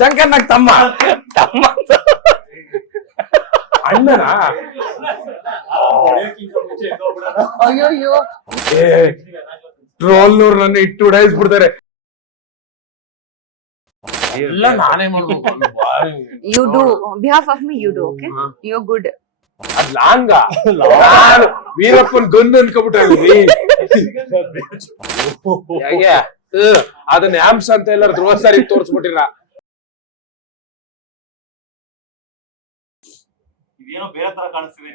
ಶಂಕರ್ ನಾಗ್ ತಮ್ಮ ತಮ್ಮ ಅಣ್ಣನ ಅಯ್ಯೋ ಟ್ರೋಲ್ ನೂರ್ ನನ್ನ ಇಟ್ಟು ಉಡಾಯಿಸ್ಬಿಡ್ತಾರೆ. ಎಲ್ಲ ನಾನೇ ಮಾಡ್ಬೇಕು. you do on behalf of me, you do, okay? You're good. ಅದ್ ಲಾಂಗ ನಾನು ವೀರಪ್ಪನ್ ಗನ್ ಅನ್ಕೊಬಿಟ್ಟಿ ಅದನ್ನ ಆಮ್ಸ್ ಅಂತ ಎಲ್ಲಾರು ಧ್ರುವ ಸಾರಿ ತೋರ್ಸ್ಬಿಟ್ಟಿರ. ಇದೇನೋ ಬೇರೆ ತರ ಕಾಣಿಸ್ತಿದೆ.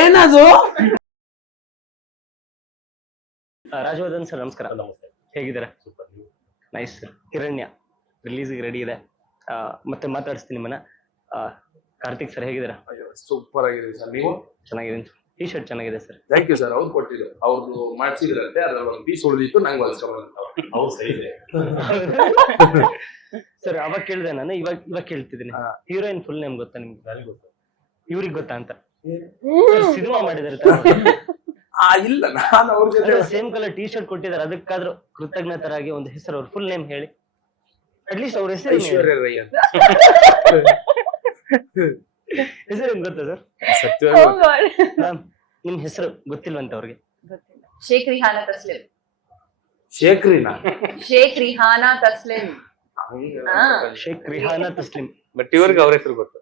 ಏನದು? ರಾಜವರ್ಧನ್ ಸರ್ ನಮಸ್ಕಾರ. ಹೇಗಿದ್ದೀರಾ? Nice sir. ಹಿರಣ್ಯ ರಿಲೀಸ್ಗೆ ರೆಡಿ ಇದೆ, ಮತ್ತೆ ಮಾತಾಡಿಸ್ತೀನಿ ನಿಮ್ಮನ್ನ. ಕಾರ್ತಿಕ್ ಸರ್ ಹೇಗಿದ್ದೀರಾ? ಸೂಪರ್ ಆಗಿದೆ ಸರ್. ನೀವು? ಚೆನ್ನಾಗಿದೆ. ಟಿ ಶರ್ಟ್ ಚೆನ್ನಾಗಿದೆ ಸರ್. Thank you sir. ಅವ್ರು ಕೊಟ್ಟಿದ್ರು, ಅವ್ರದ್ದು ಮಾಡ್ಸಿದ್ರಂತೆ, ಅದ್ರಲ್ಲಿ ಒಂದು ಪೀಸ್ ಉಳಿದಿತ್ತು, ನಂಗೆ ಹೊಲ್ಸ್ಕೊಂಡ್ ಹೌದು ಸರಿ ಇದೆ ಸರ್. ಅವಾಗ ಕೇಳಿದೆ ನಾನು, ಇವಾಗ ಕೇಳ್ತಿದ್ದೀನಿ. ಹೀರೋಯಿನ್ ಫುಲ್ ನೇಮ್ ಗೊತ್ತಾ ನಿಮ್ಗೆ? ನನಗೆ ಗೊತ್ತು. ಇವ್ರಿಗೆ ಗೊತ್ತಾ ಅಂತ. ಸಿನಿಮಾ ಮಾಡಿದಾರೆ ಇಲ್ಲ, ನಾನು ಅವ್ರ ಜೊತೆ ಸೇಮ್ ಕಲರ್ ಟಿ ಶರ್ಟ್ ಕೊಟ್ಟಿದ್ದಾರೆ, ಅದಕ್ಕಾದ್ರೂ ಕೃತಜ್ಞತರಾಗಿ ಒಂದು ಹೆಸರು, ಅವ್ರ ಫುಲ್ ನೇಮ್ ಹೇಳಿ ಅಟ್ಲೀಸ್ಟ್. ಅವ್ರ ಹೆಸರು ಐಶ್ವರ್ಯ ರೈ ಅಂತ. ಹೆಸರು ಏನ್ ಗೊತ್ತಾ ಸರ್? Oh God. ಮ್ಯಾಮ್ ನಿಮ್ ಹೆಸರು ಗೊತ್ತಿಲ್ವಂತ ಅವ್ರಿಗೆ? Sheikh Rihanna Taslim. ಶೇಖ್ರಿನಾ? Sheikh Rihanna Taslim. Sheikh Rihanna Taslim. But ಇವ್ರಿಗೆ ಅವ್ರ ಹೆಸರು ಗೊತ್ತು.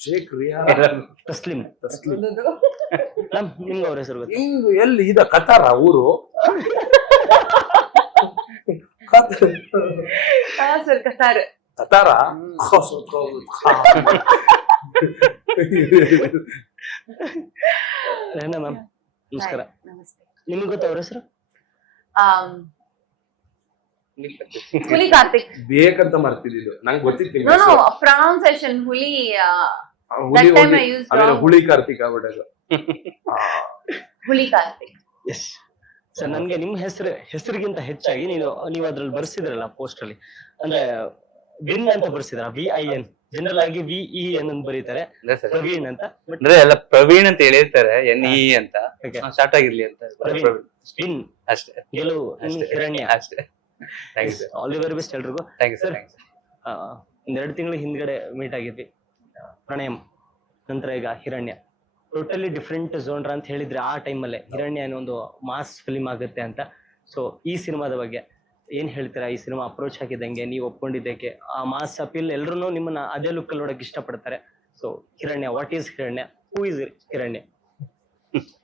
ಶೇಖ್ ರಿಹಾನಾ ತಸ್ಲಿಂ. ತಸ್ಲಿಂ. ಮ್ಯಾಮ್ ನಿಮ್ಗೆ ಅವ್ರ ಹೆಸರು ಗೊತ್ತು? ಹಿಂಗ್ ಎಲ್ಲಿ ಇದ ಕತಾರ ಊರು? Sir, Qatar. ಕತಾರ? ರೇನಾ ಮ್ಯಾಮ್ ನಮಸ್ಕಾರ. Namaste. ನಿಮ್ಗೆ ಗೊತ್ತಾ ಅವ್ರ ಹೆಸರು? Huli Karthik. ಬೇಕಂತ ಮರ್ತಿದ್ದು ನಂಗೆ ಗೊತ್ತಿತ್ತು. No, pronunciation Huli. That time I used wrong. Huli Karthik ಆಗ್ಬಿಟ್ಟದು. Huli Karthik. Yes sir. ನನ್ಗೆ ನಿಮ್ ಹೆಸರಿಗಿಂತ ಹೆಚ್ಚಾಗಿ ನೀವು ಅದ್ರಲ್ಲಿ ಬರ್ಸಿದ್ರಲ್ಲ ಪೋಸ್ಟ್ ಅಲ್ಲಿ, ಅಂದ್ರೆ ವಿನ್ ಅಂತ ಬರ್ಸಿದ್ರ, VIN. ಜನರಲ್ ಆಗಿ VEN ಅಂತ ಬರೀತಾರೆ, ಪ್ರವೀಣ್ ಅಂತ. ಅಂದ್ರೆ ಎಲ್ಲ ಪ್ರವೀಣ್ ಅಂತ ಹೇಳಿರ್ತಾರೆ, NE ಅಂತ ಸ್ಟಾರ್ಟ್ ಆಗಿರ್ಲಿ ಅಂತ. ವಿನ್ ಅಷ್ಟೇ. ಗೆಲುವು ಹಿರಣ್ಯ ಅಷ್ಟೇ. Thank you sir. All the very best ಎಲ್ರಿಗೂ. Thank you sir. ಒಂದೆರಡು ತಿಂಗಳು ಹಿಂದ್ಗಡೆ ಮೀಟ್ ಆಗಿದ್ವಿ. ಪ್ರಣಯಂ ನಂತರ ಈಗ ಹಿರಣ್ಯ. ಟೋಟಲಿ ಡಿಫ್ರೆಂಟ್ ಝೋನ್ರ ಅಂತ ಹೇಳಿದ್ರೆ ಆ ಟೈಮಲ್ಲೇ ಹಿರಣ್ಯ ಅನ್ನೋ ಒಂದು ಮಾಸ್ ಫಿಲ್ಮ್ ಆಗುತ್ತೆ ಅಂತ. ಸೊ ಈ ಸಿನಿಮಾದ ಬಗ್ಗೆ ಏನ್ ಹೇಳ್ತೀರಾ? ಈ ಸಿನಿಮಾ ಅಪ್ರೋಚ್ ಹಾಕಿದಂಗೆ, ನೀವು ಒಪ್ಕೊಂಡಿದ್ದಕ್ಕೆ, ಆ ಮಾಸ್ ಅಪೀಲ್, ಎಲ್ರು ನಿಮ್ಮನ್ನ ಅದೇ ಲುಕ್ ಅಲ್ಲಿ ನೋಡಕ್ ಇಷ್ಟಪಡ್ತಾರೆ. So Hiranya, what is Hiranya? Who is Hiranya?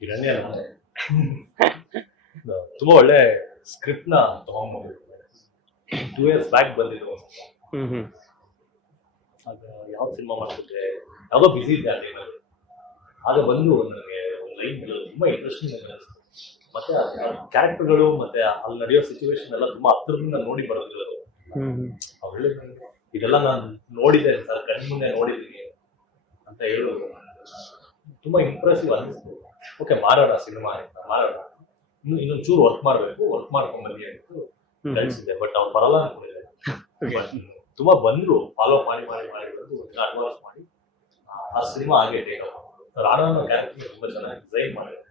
Hiranya ತುಂಬಾ ಒಳ್ಳೆ ಸ್ಕ್ರಿಪ್ಟ್ ನ ತಗೊಂಡ್ಬಂದಿದ್ರು. 2 years ಬ್ಯಾಕ್ ಬಂದಿದ್ರು. ಆಗ ಯಾವ ಸಿನಿಮಾ ಮಾಡ್ತಿದ್ರೆ ಯಾವ್ದೋ ಬಿಸಿ ಇದ್ದೆ ಆ ಟೈಮಲ್ಲಿ. ಆಗ ಬಂದು ನನಗೆ ಲೈನ್ ತುಂಬಾ ಇಂಟ್ರೆಸ್ಟಿಂಗ್ ಅನಿಸ್ತು. ಮತ್ತೆ ಕ್ಯಾರೆಕ್ಟರ್ಗಳು ಮತ್ತೆ ಅಲ್ಲಿ ನಡೆಯೋ ಸಿಚುವೇಶನ್ ಎಲ್ಲ ತುಂಬಾ ಹತ್ತಿರದಿಂದ ನೋಡಿ ಬರೋದಿಲ್ಲ. ಅವ್ರು ಇದೆಲ್ಲ ನಾನು ನೋಡಿದ್ದೇನೆ ಸರ್, ಕಣ್ಣು ಮುಂದೆ ನೋಡಿದ್ದೀನಿ ಅಂತ ಹೇಳೋದು ತುಂಬಾ ಇಂಪ್ರೆಸಿವ್ ಅನಿಸ್ತು. ಓಕೆ, ಮಾಡೋಣ ಸಿನಿಮಾ ಅಂತ, ಮಾಡೋಣ, ಇನ್ನೊಂದು ಚೂರು ವರ್ಕ್ ಮಾಡ್ಕೊಂಡ್ ಬನ್ನಿ ಅಂತ ಕಳಿಸಿದ್ದೆ. ಬಟ್ ಅವ್ರು ಬರಲ್ಲ ಅನ್ಕೊಂಡಿದ್ದೆ. ತುಂಬಾ ಬಂದ್ರು, ಫಾಲೋ ಮಾಡಿ ಬಂದು ಅಡ್ವಾನ್ಸ್ ಮಾಡಿ ಆ ಸಿನಿಮಾ ಆಗಿ ಟೇಕ್ ಆಫ್. ರಾಣಾ ಅನ್ನೋ ಕ್ಯಾರೆಕ್ಟರ್ ತುಂಬಾ ಚೆನ್ನಾಗಿ ಡಿಸೈನ್ ಮಾಡಿದೆ.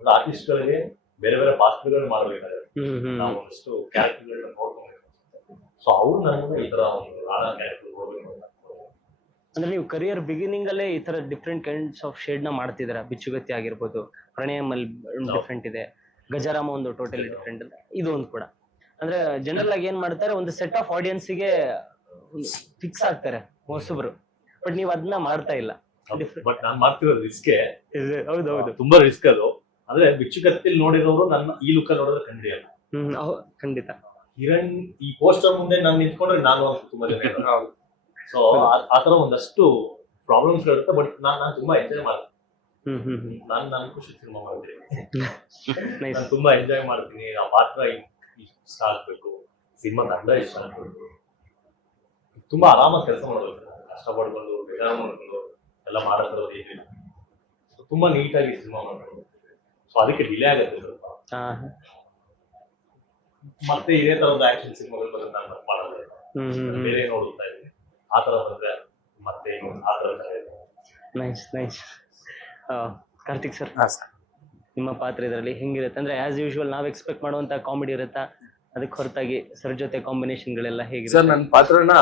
ಆರ್ಟಿಸ್ಟ್ ಗಳಿಗೆ ಬೇರೆ ಬೇರೆ ಪಾತ್ರಗಳನ್ನ ಮಾಡಬೇಕಾದ್ರೆ ನಾವು ಒಂದಷ್ಟು ಕ್ಯಾರೆಕ್ಟರ್ಗಳನ್ನ ನೋಡ್ಕೊಂಡಿದ್ದೀವಿ. ಸೊ ಅವ್ರು ನನಗೆ ಈ ತರ ಒಂದು ರಾಣಾ ಕ್ಯಾರೆಕ್ಟರ್ ನೋಡ್ಬೇಕು ಅಂತ. ಅಂದ್ರೆ ನೀವು ಕರಿಯರ್ ಬಿಗಿನಿಂಗ್ ಅಲ್ಲೇ ಈ ತರ ಡಿಫ್ರೆಂಟ್ ಕೈಂಡ್ಸ್ ಆಫ್ ಶೇಡ್ ನ ಮಾಡ್ತಿದ್ದೀರಾ. ಬಿಚ್ಚುಗತ್ತಿ ಆಗಿರ್ಬೋದು, ಪ್ರಣಯಂ ಅಲ್ಲಿ ಡಿಫ್ರೆಂಟ್ ಇದೆ, ಗಜಾರಾಮ ಒಂದು ಟೋಟಲಿ ಡಿಫ್ರೆಂಟ್, ಇದು ಒಂದು ಕೂಡ. ಅಂದ್ರೆ ಜನರಲ್ ಆಗಿ ಏನ್ ಮಾಡ್ತಾರೆ, ಒಂದು ಸೆಟ್ ಆಫ್ ಆಡಿಯನ್ಸ್ಗೆ ಫಿಕ್ಸ್ ಆಗ್ತಾರೆ ಹೊಸಬ್ರು. ಬಟ್ ನೀವು ಅದನ್ನ ಮಾಡ್ತಾ ಇಲ್ಲ. ಬಟ್ ನಾನ್ ಮಾಡ್ತಿರೋದು ರಿಸ್ಕೆ. ಹೌದೌದು, ತುಂಬಾ ರಿಸ್ಕ್ ಅದು. ಆದ್ರೆ ಬಿಚ್ಚುಗತ್ತಿಲ್ ನೋಡಿರೋರು ನನ್ನ ಈ ಲುಕ್ ಅಲ್ಲಿ ನೋಡಿದ್ರೆ ಕಂಡಿಯಲ್ಲ. ಖಂಡಿತ. ಹಿರಣ್ ಈ ಪೋಸ್ಟರ್ ಮುಂದೆ ನಾನು ನಿಂತ್ಕೊಂಡ್ರೆ ನಾನು ಅಂತ ತುಂಬಾ ಜನ. ಸೊ ಆತರ ಒಂದಷ್ಟು ಪ್ರಾಬ್ಲಮ್ಸ್ ಇರುತ್ತೆ. ಬಟ್ ನಾನು ತುಂಬಾ ಎಂಜಾಯ್ ಮಾಡ್ತೀನಿ. ನಾನು ಖುಷಿ ಸಿನಿಮಾ ಮಾಡ್ತೀನಿ. ನಾನು ತುಂಬಾ ಎಂಜಾಯ್ ಮಾಡ್ತೀನಿ. ಆ ಪಾತ್ರ ಇಷ್ಟ ಆಗ್ಬೇಕು, ಸಿನಿಮಾ ತಂಡ ಇಷ್ಟ ಆಗ್ಬೇಕು. ತುಂಬಾ ಆರಾಮಾಗಿ ಕೆಲಸ ಮಾಡಬೇಕು. ಕಷ್ಟಪಡ್ಕೊಂಡು ಬೇಜಾರು ಮಾಡ್ಕೊಂಡು ಎಲ್ಲ ಮಾಡೋದು ಹೇಗಿಲ್ಲ. ತುಂಬಾ ನೀಟಾಗಿ ಸಿನಿಮಾ ಮಾಡ್ಕೊಂಡು. ಸೊ ಅದಕ್ಕೆ ಡಿಲೇ ಆಗುತ್ತೆ ಸ್ವಲ್ಪ. ಮತ್ತೆ ಇದೇ ತರದ ಆಕ್ಷನ್ ಸಿನಿಮಾಗಳು ಬರೋದು ನಾನು ಮಾಡೋದು ಬೇರೆ ನೋಡುತ್ತಾ ಇದ್ದೀನಿ. ಆ ತರ ಬಂದ್ರೆ ಮತ್ತೆ ಆ ಥರ ನೈಸ್ ಕಾರ್ತಿಕ್ ಸರ್, ಹಾ ಸರ್. ನಿಮ್ಮ ಪಾತ್ರ ಇದರಲ್ಲಿ ಹೆಂಗಿರುತ್ತೆ ಅಂದ್ರೆ ಆಸ್ ಯೂಶುವಲ್ ನಾವ್ ಎಕ್ಸ್ಪೆಕ್ಟ್ ಮಾಡುವಂತ ಕಾಮಿಡಿ ಇರುತ್ತಾ, ಅದಕ್ಕೆ ಹೊರತಾಗಿ ಸರ್ ಜೊತೆ ಕಾಂಬಿನೇಷನ್ಗಳೆಲ್ಲ ಸರ್ ಹೇಗಿರುತ್ತೆ? ನನ್ನ ಪಾತ್ರನ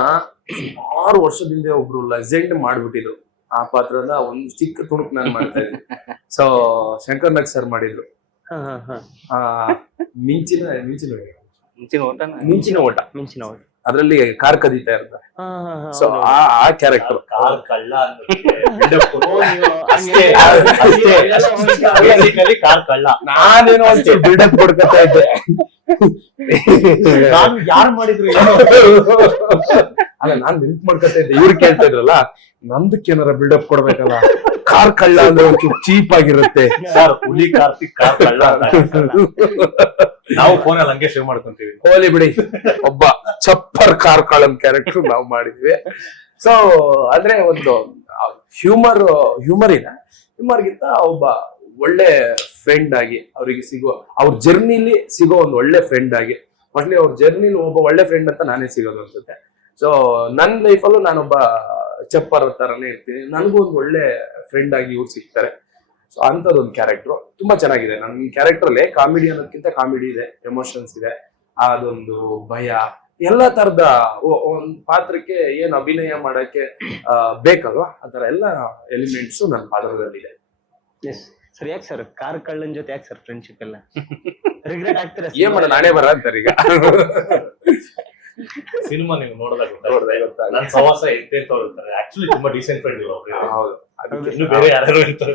6 ವರ್ಷದಿಂದ ಒಬ್ರು ಲೆಜೆಂಡ್ ಮಾಡ್ಬಿಟ್ಟಿದ್ರು. ಆ ಪಾತ್ರನ ಒಂದು ಚಿಕ್ಕ ತುಣುಕ್ ನಾನು ಮಾಡ್ತಾ ಇದ್ದೆ. ಸೊ ಶಂಕರ್ ನಾಗ್ ಸರ್ ಮಾಡಿದ್ರು. ಆ ಮಿಂಚಿನ ಓಟ ಮಿಂಚಿನ ಓಟ. ಅದ್ರಲ್ಲಿ ಕಾರ್ ಕದೀತಾ ಇರ್ತಾರೆ. ಸೊ ಆ ಕ್ಯಾರೆಕ್ಟರ್ ಕಾರ್ ಕಳ್ಳ ಅಷ್ಟೇ. ಬೇಸಿಕಲಿ ಕಾರ್ ಕಳ್ಳ. ನಾನೇನೋ ಒಂಚೂರು ಬಿಲ್ಡಪ್ ಕೊಡ್ಕೊತಾ ಇದ್ದೆ. ನಾನು ಯಾರು ಮಾಡಿದ್ರು ಅಲ್ಲ, ನಾನ್ ನೆನ್ಪ್ ಮಾಡ್ಕೊತಾ ಇದ್ದೆ. ಇವ್ರು ಕೇಳ್ತಾ ಇದ್ರಲ್ಲ, ನಂದಕ್ಕೇನಾರ ಬಿಲ್ಡಪ್ ಕೊಡ್ಬೇಕಲ್ಲ, ಕಾರ್ ಕಳ್ಳ ಅಂದ್ರೆ ಒಂಚೂರು ಚೀಪ್ ಆಗಿರುತ್ತೆ. ಸರ್ ಹುಲಿ ಕಾರ್ತಿಕ್ ಕಾರ್ ಕಳ್ಳ ಅಂತ ನಾವು ಫೋನಲ್ಲಿ ಹಂಗೆ ಸೇವ್ ಮಾಡ್ಕೊಂತೀವಿ. ಹೋಲಿ ಬಿಡಿ, ಒಬ್ಬ ಚಪ್ಪರ್ ಕಾರ್ ಕಳ್ಳನ್ ಕ್ಯಾರೆಕ್ಟರ್ ನಾವು ಮಾಡಿದ್ವಿ. ಸೊ ಅಂದ್ರೆ ಒಂದು ಹ್ಯೂಮರ್ಗಿಂತ ಒಬ್ಬ ಒಳ್ಳೆ ಫ್ರೆಂಡ್ ಆಗಿ ಅವರಿಗೆ ಅವ್ರ ಜರ್ನಿಲಿ ಸಿಗೋ ಒಂದು ಒಳ್ಳೆ ಫ್ರೆಂಡ್ ಆಗಿ, ಮೊದಲೇ ಅವ್ರ ಜರ್ನಿಲಿ ಒಬ್ಬ ಒಳ್ಳೆ ಫ್ರೆಂಡ್ ಅಂತ ನಾನೇ ಸಿಗೋದು ಅನ್ಸುತ್ತೆ. ಸೊ ನನ್ನ ಲೈಫಲ್ಲೂ ನಾನೊಬ್ಬ ಚಪ್ಪರ್ ತರನೇ ಇರ್ತೀನಿ. ನನಗೂ ಒಂದು ಒಳ್ಳೆ ಫ್ರೆಂಡ್ ಆಗಿ ಇವ್ರು ಸಿಗ್ತಾರೆ. ಸೊ ಅಂತದೊಂದು ಕ್ಯಾರೆಕ್ಟರ್ ತುಂಬಾ ಚೆನ್ನಾಗಿದೆ. ನನ್ನ ಕ್ಯಾರೆಕ್ಟರ್ ಅಲ್ಲಿ ಕಾಮಿಡಿ ಅನ್ನೋದಕ್ಕಿಂತ ಕಾಮಿಡಿ ಇದೆ, ಎಮೋಷನ್ಸ್ ಇದೆ, ಅದೊಂದು ಭಯ, ಎಲ್ಲಾ ತರದ ಒಂದ್ ಪಾತ್ರಕ್ಕೆ ಏನ್ ಅಭಿನಯ ಮಾಡಕ್ಕೆ ಬೇಕಲ್ವಾ, ಆತರ ಎಲ್ಲ ಎಲಿಮೆಂಟ್ಸ್ ನನ್ನ ಪಾತ್ರದಲ್ಲಿದೆ. ಸರ್ ಯಾಕೆ ಸರ್ ಕಾರ್ ಕಳ್ಳನ್ ಜೊತೆ ಯಾಕೆ ಸರ್ ಫ್ರೆಂಡ್ಶಿಪ್ ಎಲ್ಲ ರಿಗ್ರೆಟ್ ಆಗ್ತೀರಾ? ಏನ್ ಮಾಡ ನಾನೇ ಬರ ಅಂತಾರೆ ಈಗ. ಸಿನಿಮಾ ನೀವು ನೋಡಿದಾಗ ನನ್ನ ಸವಾಸ ಎಂತೆ ತೋರುತ್ತಾರೆ. ಆಕ್ಚುಲಿ ತುಂಬಾ ಡೀಸೆಂಟ್ ಫ್ರೆಂಡ್ ಇವರು. ಹೌದು, ಇನ್ನು ಬೇರೆ ಯಾರು ಇರ್ತಾರೆ.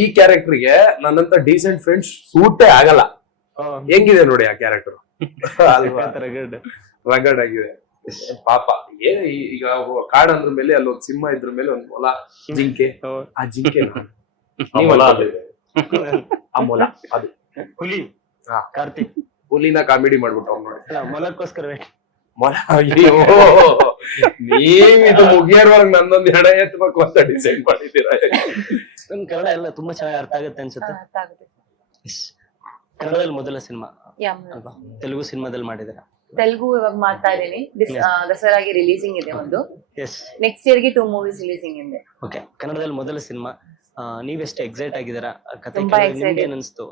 ಈ ಕ್ಯಾರೆಕ್ಟರ್ಗೆ ನನ್ನಂತ ಡೀಸೆಂಟ್ ಫ್ರೆಂಡ್ಸ್ ಸೂಟೇ ಆಗಲ್ಲ. ಹೆಂಗಿದೆ ನೋಡಿ ಆ ಕ್ಯಾರೆಕ್ಟರ್, ರಗಡ್ ಆಗಿದೆ ಪಾಪ. ಈಗ ಕಾಡ್ ಅಂದ್ರ ಮೇಲೆ ಅಲ್ಲೊಂದ್ ಸಿಂಹ ಇದ್ರ ಮೇಲೆ ಒಂದ್ ಮೊಲ, ಜಿಂಕೆ. ಆ ಜಿಂಕೆ ಆ ಮೊಲ ಅದು ಹುಲಿ. ಕಾರ್ತಿಕ್ ಹುಲಿನ ಕಾಮಿಡಿ ಮಾಡ್ಬಿಟ್ಟು ಅವ್ನು ನೋಡಿ. ಮೊಲಕ್ಕೋಸ್ಕರ ಮೊಲ. ಅಯ್ಯೋ, ನೀವಿದು ಮುಗಿಯೋರ್ವಾಗ ನನ್ನೊಂದ್ ಎಡ ಎತ್ತಬೇಕು ಅಂತ ಡಿಸೈಡ್ ಮಾಡಿದ್ದೀರಾ. ನಮ್ ಕನ್ನಡ ಎಲ್ಲ ತುಂಬಾ ಚೆನ್ನಾಗಿ ಅರ್ಥ ಆಗುತ್ತೆ ಅನ್ಸುತ್ತೆ. ಕನ್ನಡದಲ್ಲಿ ಮೊದಲ ಸಿನಿಮಾ ಅಲ್ವಾ? ತೆಲುಗು ಸಿನಿಮಾದಲ್ಲಿ ಮಾಡಿದಾರ? ತೆಲುಗು ಇವಾಗ ಮಾಡ್ತಾ ಇದೀನಿ. ದಸರಾಗೆ ರಿಲೀಸಿಂಗ್ ಇದೆ ಒಂದು. ನೆಕ್ಸ್ಟ್ ಇಯರ್ ಗೆ 2 ಮೂವೀಸ್ ರಿಲೀಸಿಂಗ್ ಇದೆ. ಓಕೆ, ಕನ್ನಡದಲ್ಲಿ ಮೊದಲ ಸಿನಿಮಾ. ನೀವೆಷ್ಟು ಎಕ್ಸೈಟ್ ಆಗಿದ್ದೀರಾ? ಕತೆ ತುಂಬಾ ನಿಮ್ಗೆ excited. ಏನ್ ಅನ್ಸ್ತು